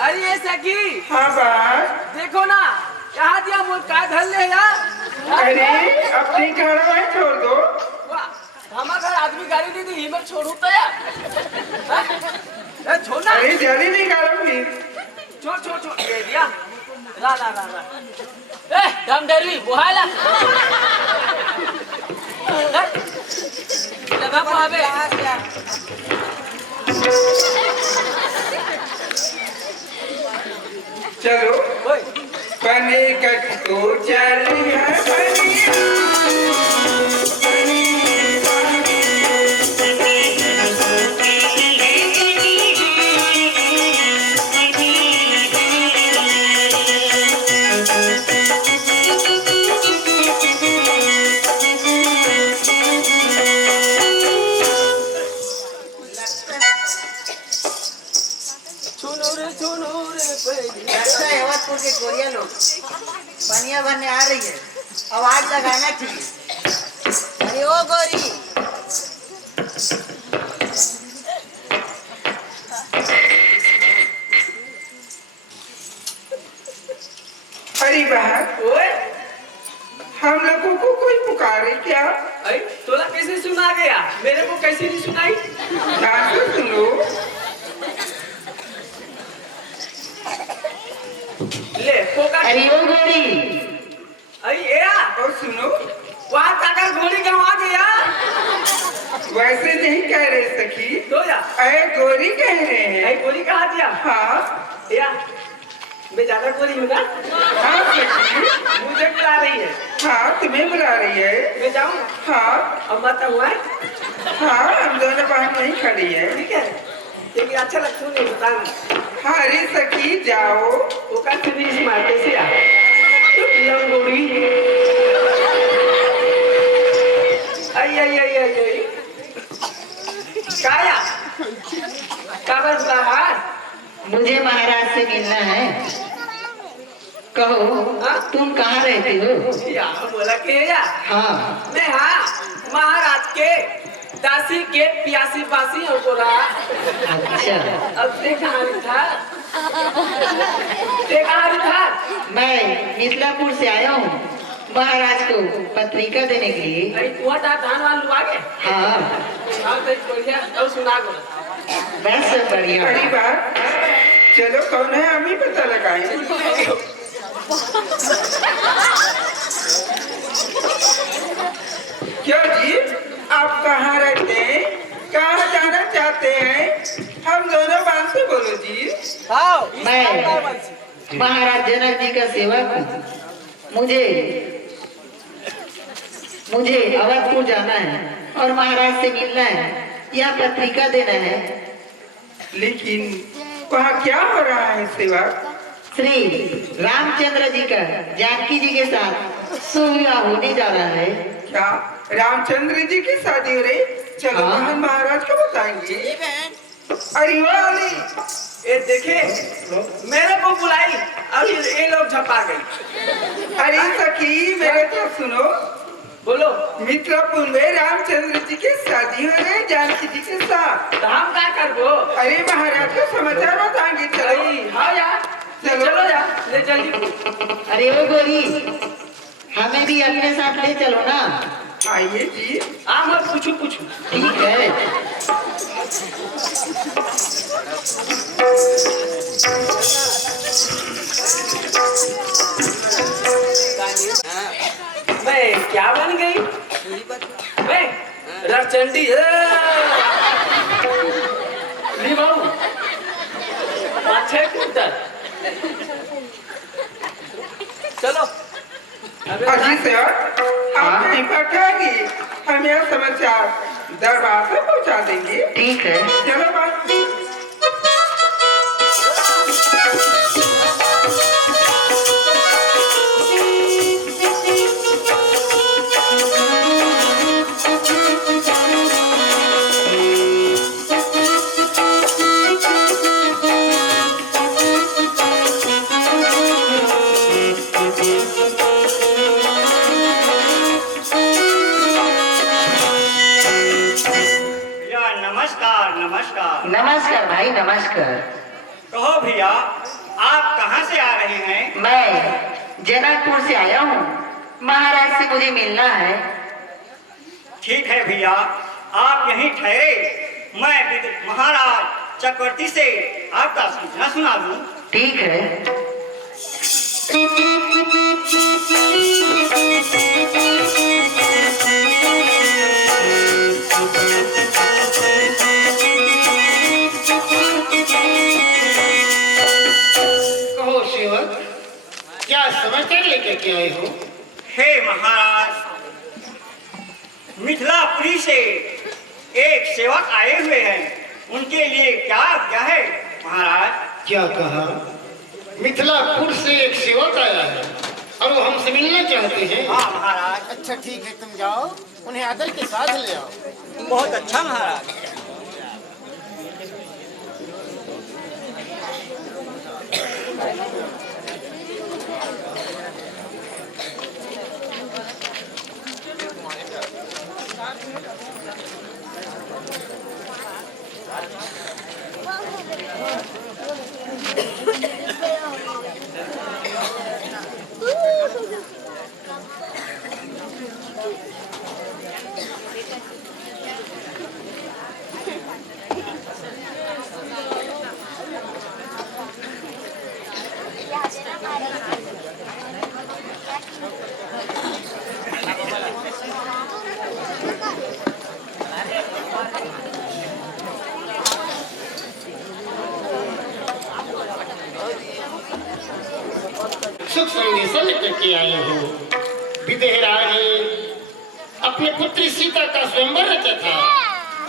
अरे ये सखी, हाँ बात। देखो ना यहाँ दिया मुझ का धल ले यार। अरे अपनी घर में छोड़ दो। हमारा घर आदमी गाड़ी दी थी, हिम्मत छोड़ू तो यार। छोड़ना। अरे जल्दी निकालो फिर। छोड़ छोड़ छोड़ दे दिया। ला ला ला ला। दम डरवी बुहायला। लगा बुहावे। चलो पनी कटो चली है पनिया। के गोरिया लोग पनिया भरने आ रही है, आवाज लगाना चाहिए। अरे ओ गोरी, अरे बहन, ओए हम लोगों को कोई पुकारे क्या? अरे तोला कैसे सुना गया? मेरे को कैसे नहीं सुनाई? ध्यान से सुन लो। ले पोका। अरे ओ गोरी, अरे या और सुनो, वहाँ ताकर गोली गंवा गया। वैसे नहीं कह रहे सखी, तो या अरे गोरी कह रहे अरे हैं। गोली कहाँ दिया? हाँ या मैं ज्यादा गोली हूँ ना? हाँ सखी, मुझे बुला रही है। हाँ तुम्हें बुला रही है। मैं जाऊँ? हाँ अब मत हुआ है? हाँ हम दोनों बहन नहीं खड़ी है। ठीक है, लेकिन अच्छा लगता नहीं बताना। हाँ अरे सखी जाओ। वो का सीधी सी मारते से आ लंगोड़ी। आई आई आई आई आई काया काबर बुलाहार। मुझे महाराज से मिलना है। कहो तुम कहाँ रहते हो? या बोला के या हाँ मैं हाँ महाराज के दासी के पियासी पासी और को रहा। अच्छा, अब से कहाँ था? ते कहाँ था? मैं मिथिलापुर से आया हूँ महाराज को पत्रिका देने के लिए। अरे तू हटा धान वाल लुआ के। हाँ हाँ तो बढ़िया, तो सुना को बस बढ़िया। अरे बात, चलो कौन है हम ही पता लगाएंगे। क्यों जी, आप कहाँ रहते हैं, कहाँ जाना चाहते हैं? हम दोनों बात से बोलो जी। मैं महाराज जनक जी का सेवक हूँ। मुझे अवधपुर जाना है और महाराज से मिलना है, यह पत्रिका देना है। लेकिन वहाँ क्या हो रहा है सेवक? श्री रामचंद्र जी का जानकी जी के साथ सुविवाह होने जा रहा है। क्या रामचंद्र जी की शादी हो रही? चलो हाँ। हम महाराज को बताएंगे। अरे वाली, ये देखे मेरे को बुलाई और ये लोग झपा गई। अरे सखी मेरे तो सुनो, बोलो मिथिलापुर में रामचंद्र जी की शादी हो रही जानकी जी के साथ। तो हम क्या कर दो? अरे महाराज को समाचार बताएंगे। चलो हाँ यार, चलो यार, ले जल्दी। अरे ओ गोरी, हमें भी अपने साथ ले चलो ना। आइए जी। आप मत पूछू पूछू। ठीक है। मैं क्या बन गई? मैं रचंडी निभाऊ अच्छे कुत्तर। चलो अजी सेवक, आप नहीं पठाएंगे, हम यह समाचार दरबार से पहुँचा देंगे। ठीक है। चलो बात। भाई नमस्कार। कहो भैया, आप कहाँ से आ रहे हैं? मैं जनकपुर से आया हूँ, महाराज से मुझे मिलना है। ठीक है भैया, आप यहीं ठहरे, मैं महाराज चक्रवर्ती से आपका सूचना सुना दूं। ठीक है। कहो सेवक, क्या समाचार लेकर के आए हो? हे महाराज, मिथिलापुरी से एक सेवक आए हुए हैं, उनके लिए क्या क्या है महाराज? क्या कहा? मिथिलापुर से एक सेवक आया है और वो हमसे मिलना चाहते हैं। हाँ महाराज। अच्छा ठीक है, तुम जाओ, उन्हें आदर के साथ ले आओ। बहुत अच्छा महाराज। सुख संदेशा लेकर के आए हो। विदेहराज अपने पुत्री सीता का स्वयंवर रचा था,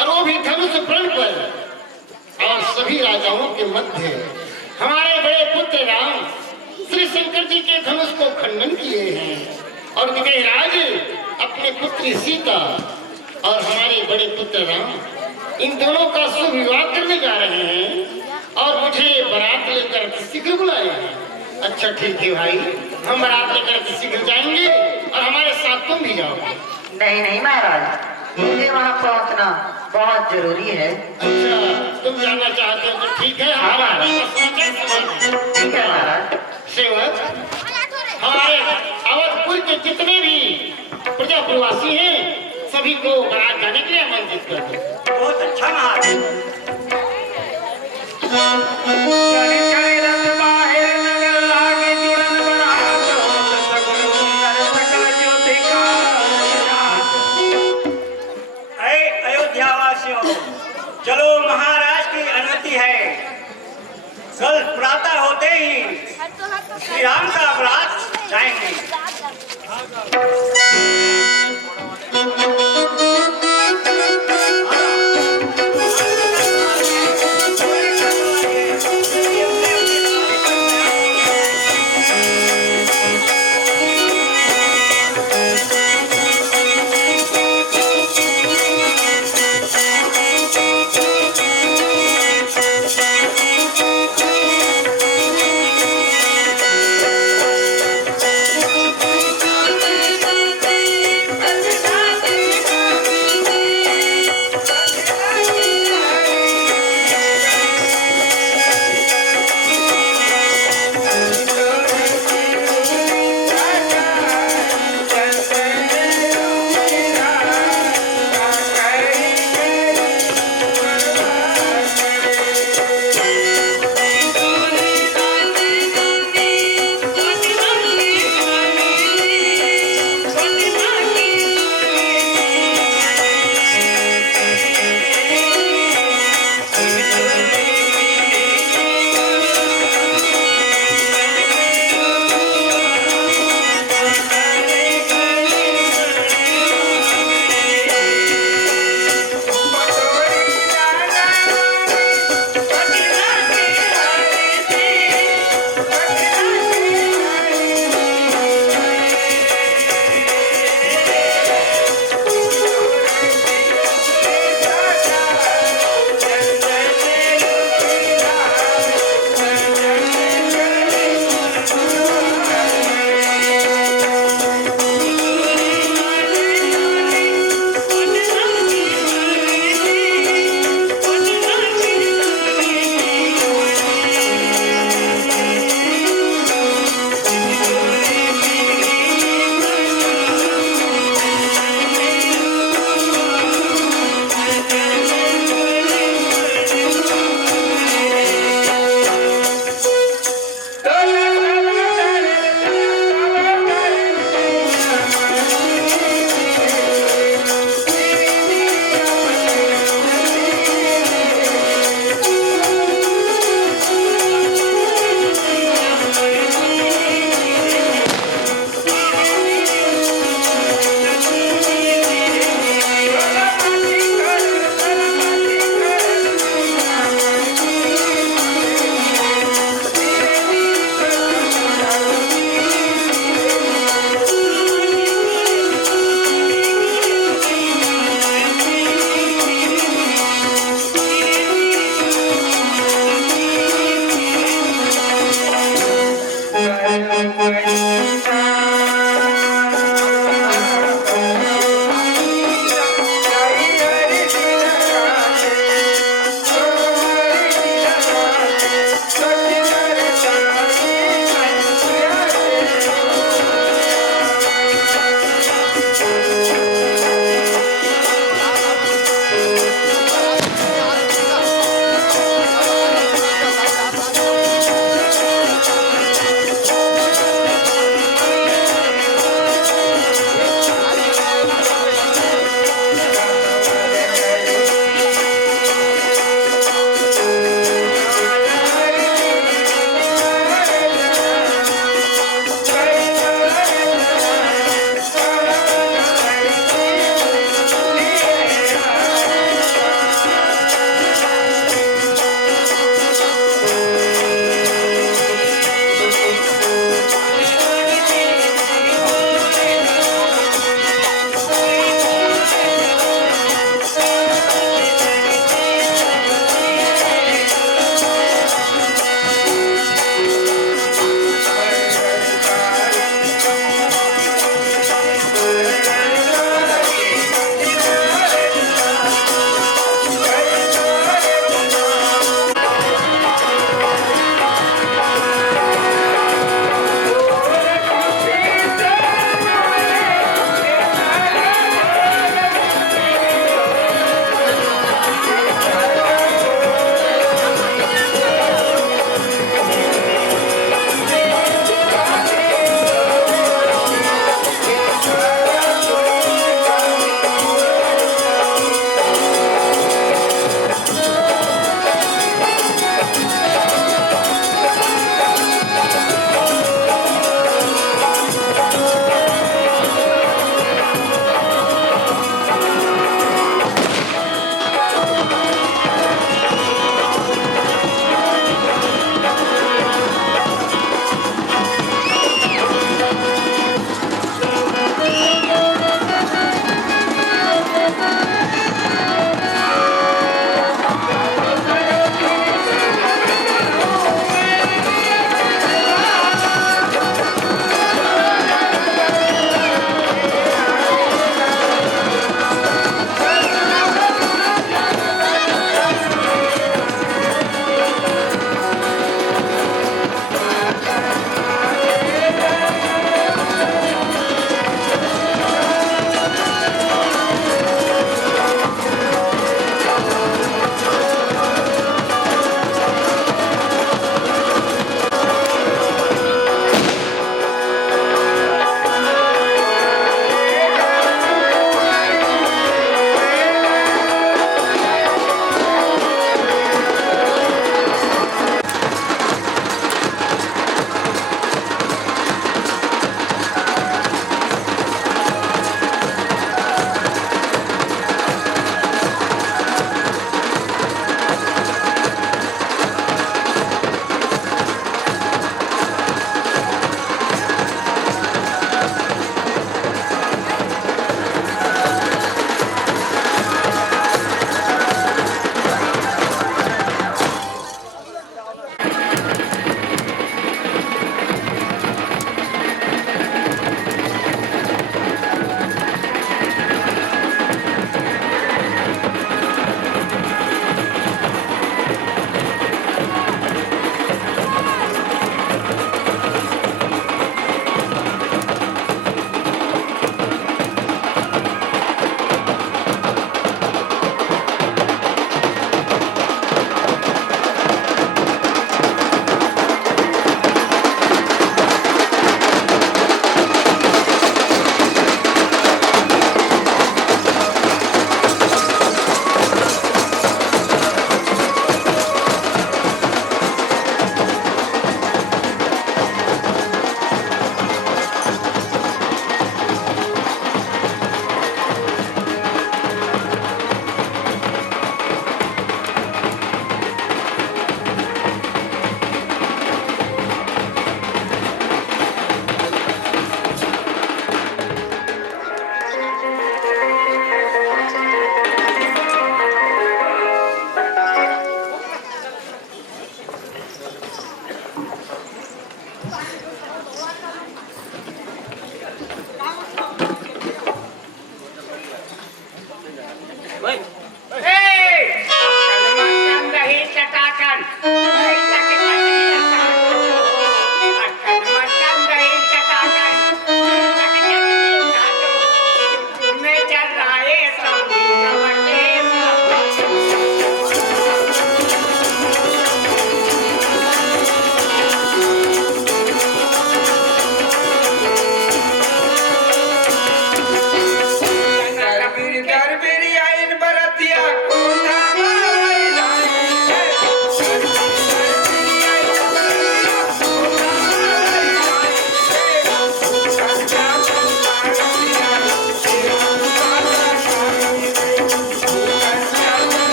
और वो भी धनुष प्रण पर, और सभी राजाओं के मध्य हमारे बड़े पुत्र राम श्री शंकर जी के धनुष को खंडन किए हैं। और विदेहराज अपने पुत्री सीता और हमारे बड़े पुत्र राम, इन दोनों का शुभ विवाह करने जा रहे हैं, और मुझे बारात लेकर शीघ्र बुलाया है। अच्छा ठीक है भाई, हम बारात लेकर शीघ्र जाएंगे, और हमारे साथ तुम भी जाओगे। नहीं नहीं महाराज, मुझे वहाँ पहुँचना बहुत जरूरी है। अच्छा, तुम जाना चाहते हो तो ठीक है, हमारा ठीक है महाराज। सेवक, हमारे अवधपुर के जितने भी प्रजापुरवासी हैं, सभी को बारात जाने के लिए आमंत्रित कर दो। बहुत अच्छा महाराज। चलो, महाराज की अनुमति है। कल प्रातः होते ही श्री राम का बारात जाएंगे।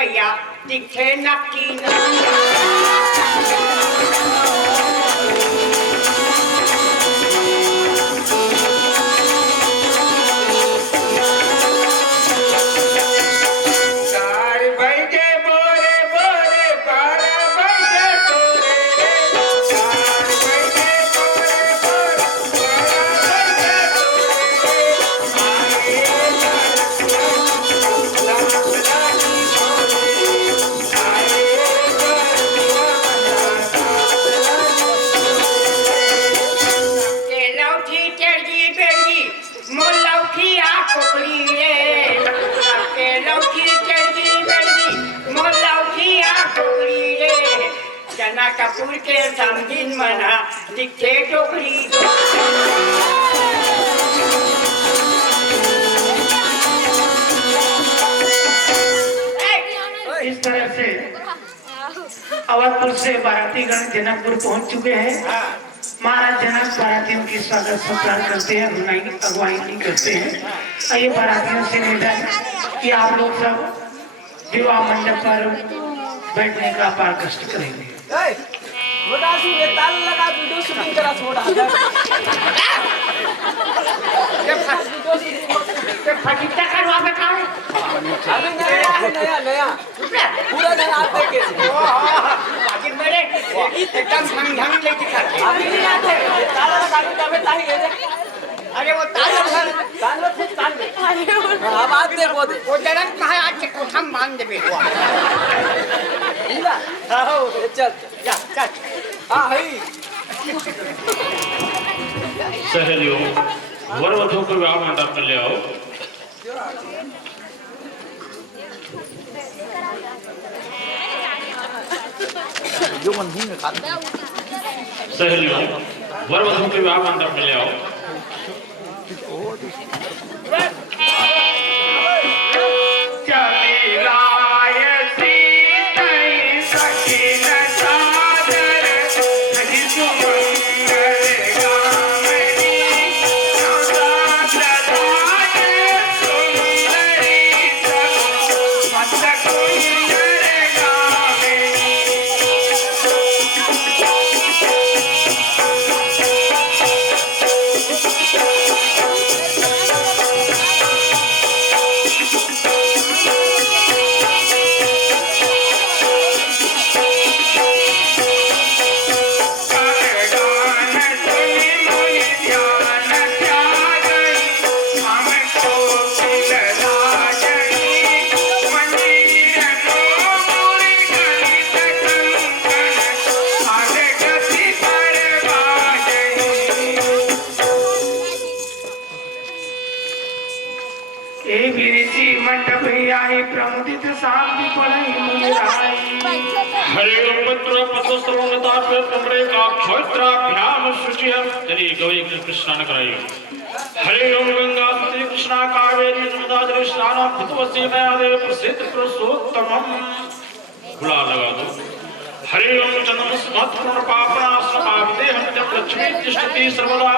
रुपया दिखे नक्की ना। कपूर के समझिन मना दिखे टोकरी। इस तरह से अवधपुर से बारातीगण जनकपुर पहुंच चुके हैं। महाराज जनक बारातियों की स्वागत सत्कार करते हैं, अगुवाई करते हैं। ये बारातियों से निवेदन कि आप लोग सब विवाह मंडप पर बैठने का अपार कष्ट करेंगे। ताल लगा वीडियो शूटिंग करा छोड़ा फटीटा करवा पे का है अभी नया पूरा नया आते के बाकी मेरे एकदम ढंग लेके खाते अभी नहीं आते ताला लगा के तबे ताही है। अरे वो ताला खुद कान में अब आते देखो वो जनक कहा आज के कोठम बांध दे बेटवा। हां चल जा चल। हां हई सहेलियों, वर वधु को विवाह मंडप में ले आओ। सहेलियों, वर वधु को विवाह मंडप में ले आओ। स्नान कराइए। हरे ओम गंगा श्री कृष्णा कावेरी नर्मदा जल स्नान भूतवसी मयादेव प्रसिद्ध पुरुषोत्तमम। गुलाल लगा दो। हरे ओम चंद्र स्मत्पूर्ण पापनाशनाभिते हम जब लक्ष्मी तिष्ठति सर्वदा।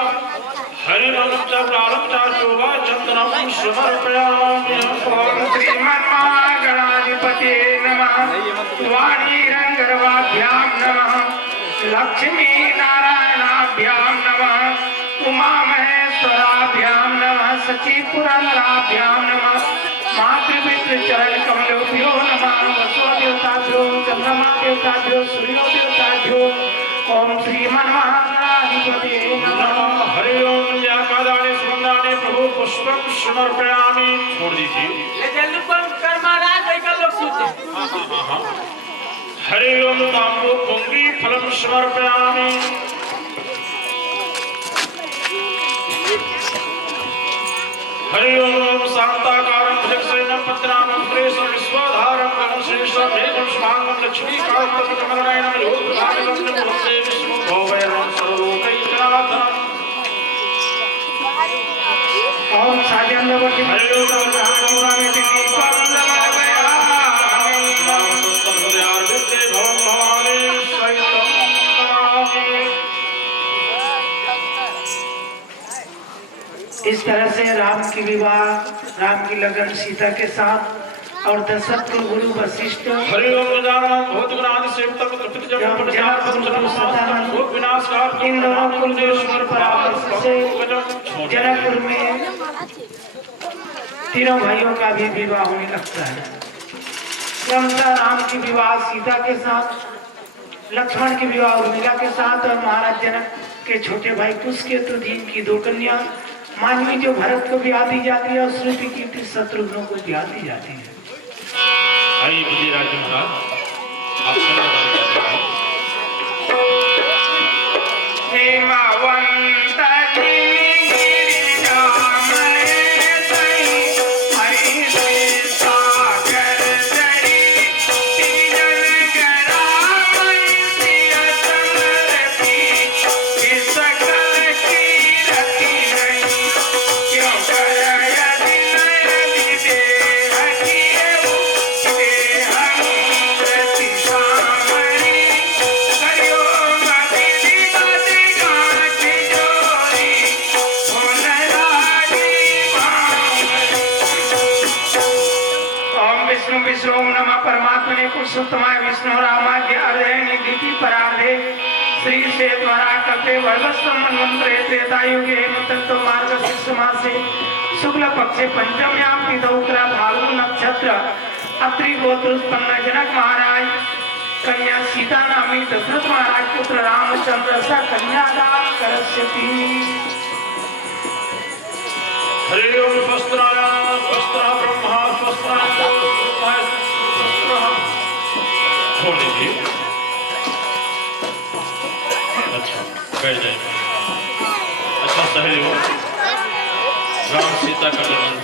हरे ओम चक्रालम चाशोभा चंदनम समर्पयामि। ओम श्रीमन्महागणाधिपते नमः। वाणी रंगर्वाभ्यां नमः। लक्ष्मी नारायणाभ्यां नमः। उमा महेश्वराभ्यां नमः। सची पुरंदराभ्यां नमः। मातृपितृ चरण कमलोभ्यो नमः। वसु देवताभ्यो चंद्रमा देवताभ्यो सूर्यो देवताभ्यो ओम श्रीमन्महागणाधिपते नमः। हरि ओम याकादानि सुगंधानि प्रभु पुष्पं समर्पयामि। छोड़ दीजिए ये जल्दी कर महाराज लेकर लोग सोचे। हरि ओम तांबो पुंगी फलम समर्पयामि। हरि ओम शांताकारं भुजगशयनं पद्मनाभं सुरेशं विश्वधारं गगनश्रेष्ठं मेघश्वांगं लक्ष्मीकान्तं कमलनयनं योगप्रधानं वन्दे विष्णुभवयनं सर्वलोकैकनाथम्। ओम साजनवती हरि ओम इस तरह से राम की विवाह, राम की लगन सीता के साथ और दशरथ कुल गुरु वशिष्ठ हरि ओम गजानन भूतगणादि सेवितम तृप्ति जम विनाशकार इन दोनों कुलदेश्वर परामर्श से जनकपुर में तीनों भाइयों का भी विवाह होने लगता है। क्रमशः राम की विवाह सीता के साथ, लक्ष्मण की विवाह उर्मिला के साथ और महाराज जनक के छोटे भाई कुशकेतु जी की दो कन्या मानवी जो भरत को ब्याह दी जाती है और श्रुति कीर्ति शत्रुघ्न को ब्याह दी जाती है। आइए विजय राज महाराज आप हेमवंत पुरुषोत्तमाय विष्णु रामाज्ञ अर्धे निधि परार्धे श्री श्वेतवरा कल्पे वर्धस्व मन्वंतरे त्रेतायुगे हेमंतो मार्गशीर्ष मासे शुक्ल पक्षे पंचम्यां तिथौकरा फाल्गुन नक्षत्र अत्रि गोत्र उत्पन्न जनक महाराज कन्या सीता नामी दशरथ महाराज पुत्र रामचंद्र सा कन्यादान करस्यति। हरि ओम स्वस्त्राय स्वस्त्र ब्रह्मा स्वस्त्राय छोड़ दीजिए। अच्छा बैठ जाइए। अच्छा सहेलियों, राम सीता का जन्म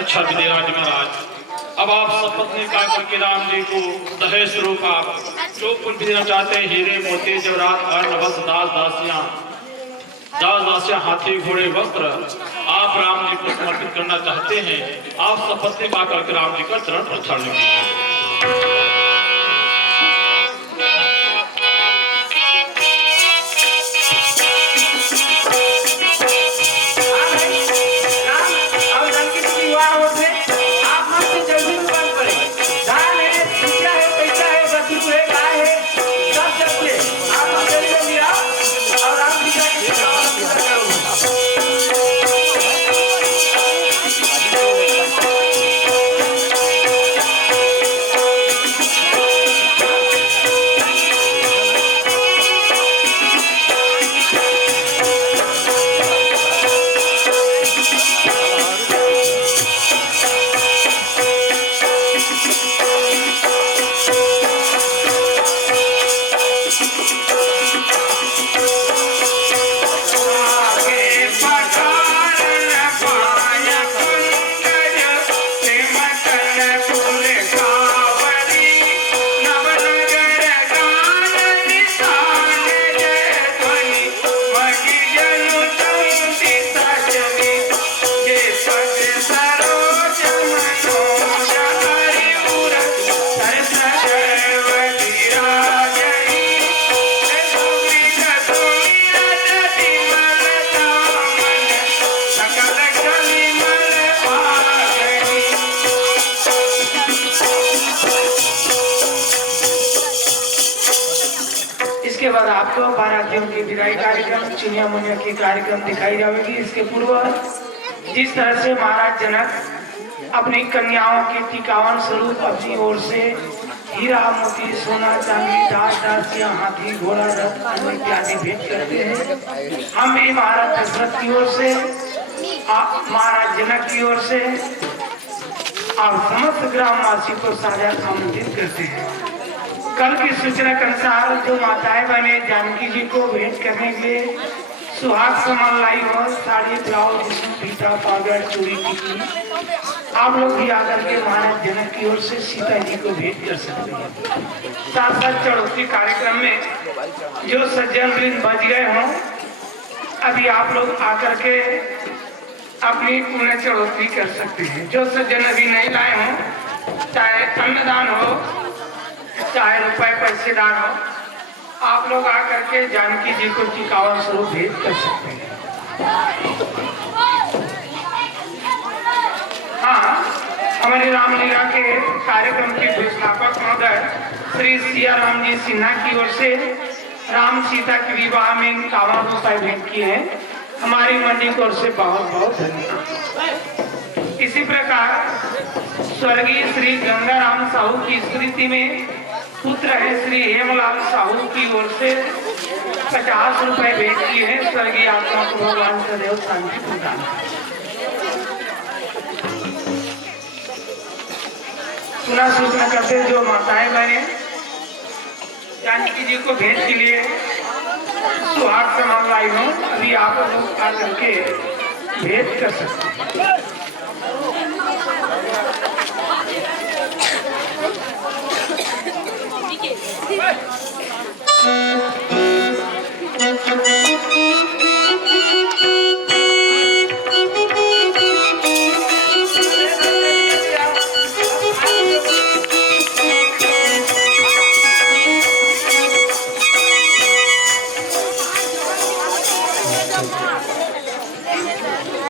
अच्छा विदेहराज महाराज, अब आप सपत्नी का करके राम जी को दहेज स्वरूप आप जो कुछ भी देना चाहते हैं, हीरे मोती जवाहरात अन्न वस्त्र दास दासियां हाथी घोड़े वस्त्र, आप राम जी को समर्पित करना चाहते हैं। आप सपत्नी का करके राम जी का चरण प्रक्षालन कीजिए। इसके बाद आपको बारातियों की विदाई कार्यक्रम, चिनिया मुनिया के कार्यक्रम दिखाई जाएगी। इसके पूर्व जिस तरह से महाराज जनक अपनी कन्याओं के टिकावन स्वरूप अपनी ओर से हीरा मोती सोना चांदी दास दासियां हाथी घोड़ा रथ अन्न इत्यादि भेंट करते हैं, हम भी महाराज दशरथ की ओर से महाराज जनक की ओर से और समस्त ग्रामवासी को सादर आमंत्रित करते हैं। कल की सूचना के अनुसार जो माताएं बहने जानकी जी को भेंट करने के लिए सुहाग सामान लाई हो, साड़ी ब्लाउज फीता पाउडर चूड़ी टिकी, आप लोग भी आकर के महाराज जनक की ओर से सीता जी को भेंट कर सकते हैं। साथ साथ चढ़ौती कार्यक्रम में जो सज्जन वृंद बच गए हों, अभी आप लोग आकर के अपनी पुण्य चढ़ौती कर सकते हैं। जो सज्जन अभी नहीं लाए हों, चाहे अन्नदान हो चाहे रुपए पैसे दान हो, आप लोग आकर के जानकी जी को टिकावन स्वरूप भेंट कर सकते हैं। हाँ, हमारे रामलीला के कार्यक्रम के व्यवस्थापक महोदय श्री सिया राम जी सिन्हा की ओर से राम सीता के विवाह में 51 रुपए भेंट किए हैं। हमारी मंडी की ओर से बहुत बहुत धन्यवाद। इसी प्रकार स्वर्गीय श्री गंगाराम साहू की स्मृति में पुत्र है श्री हेमलाल साहू की ओर से 50 रुपए भेंट किए हैं। स्वर्गीय आत्मा को भगवान सदैव शांति प्रदान। पुनः सूचना करते जो माताएं बहने जानकी जी को भेंट के लिए सुहाग सामान लाई हो, अभी आप लोग आकर के भेंट कर सकते हैं।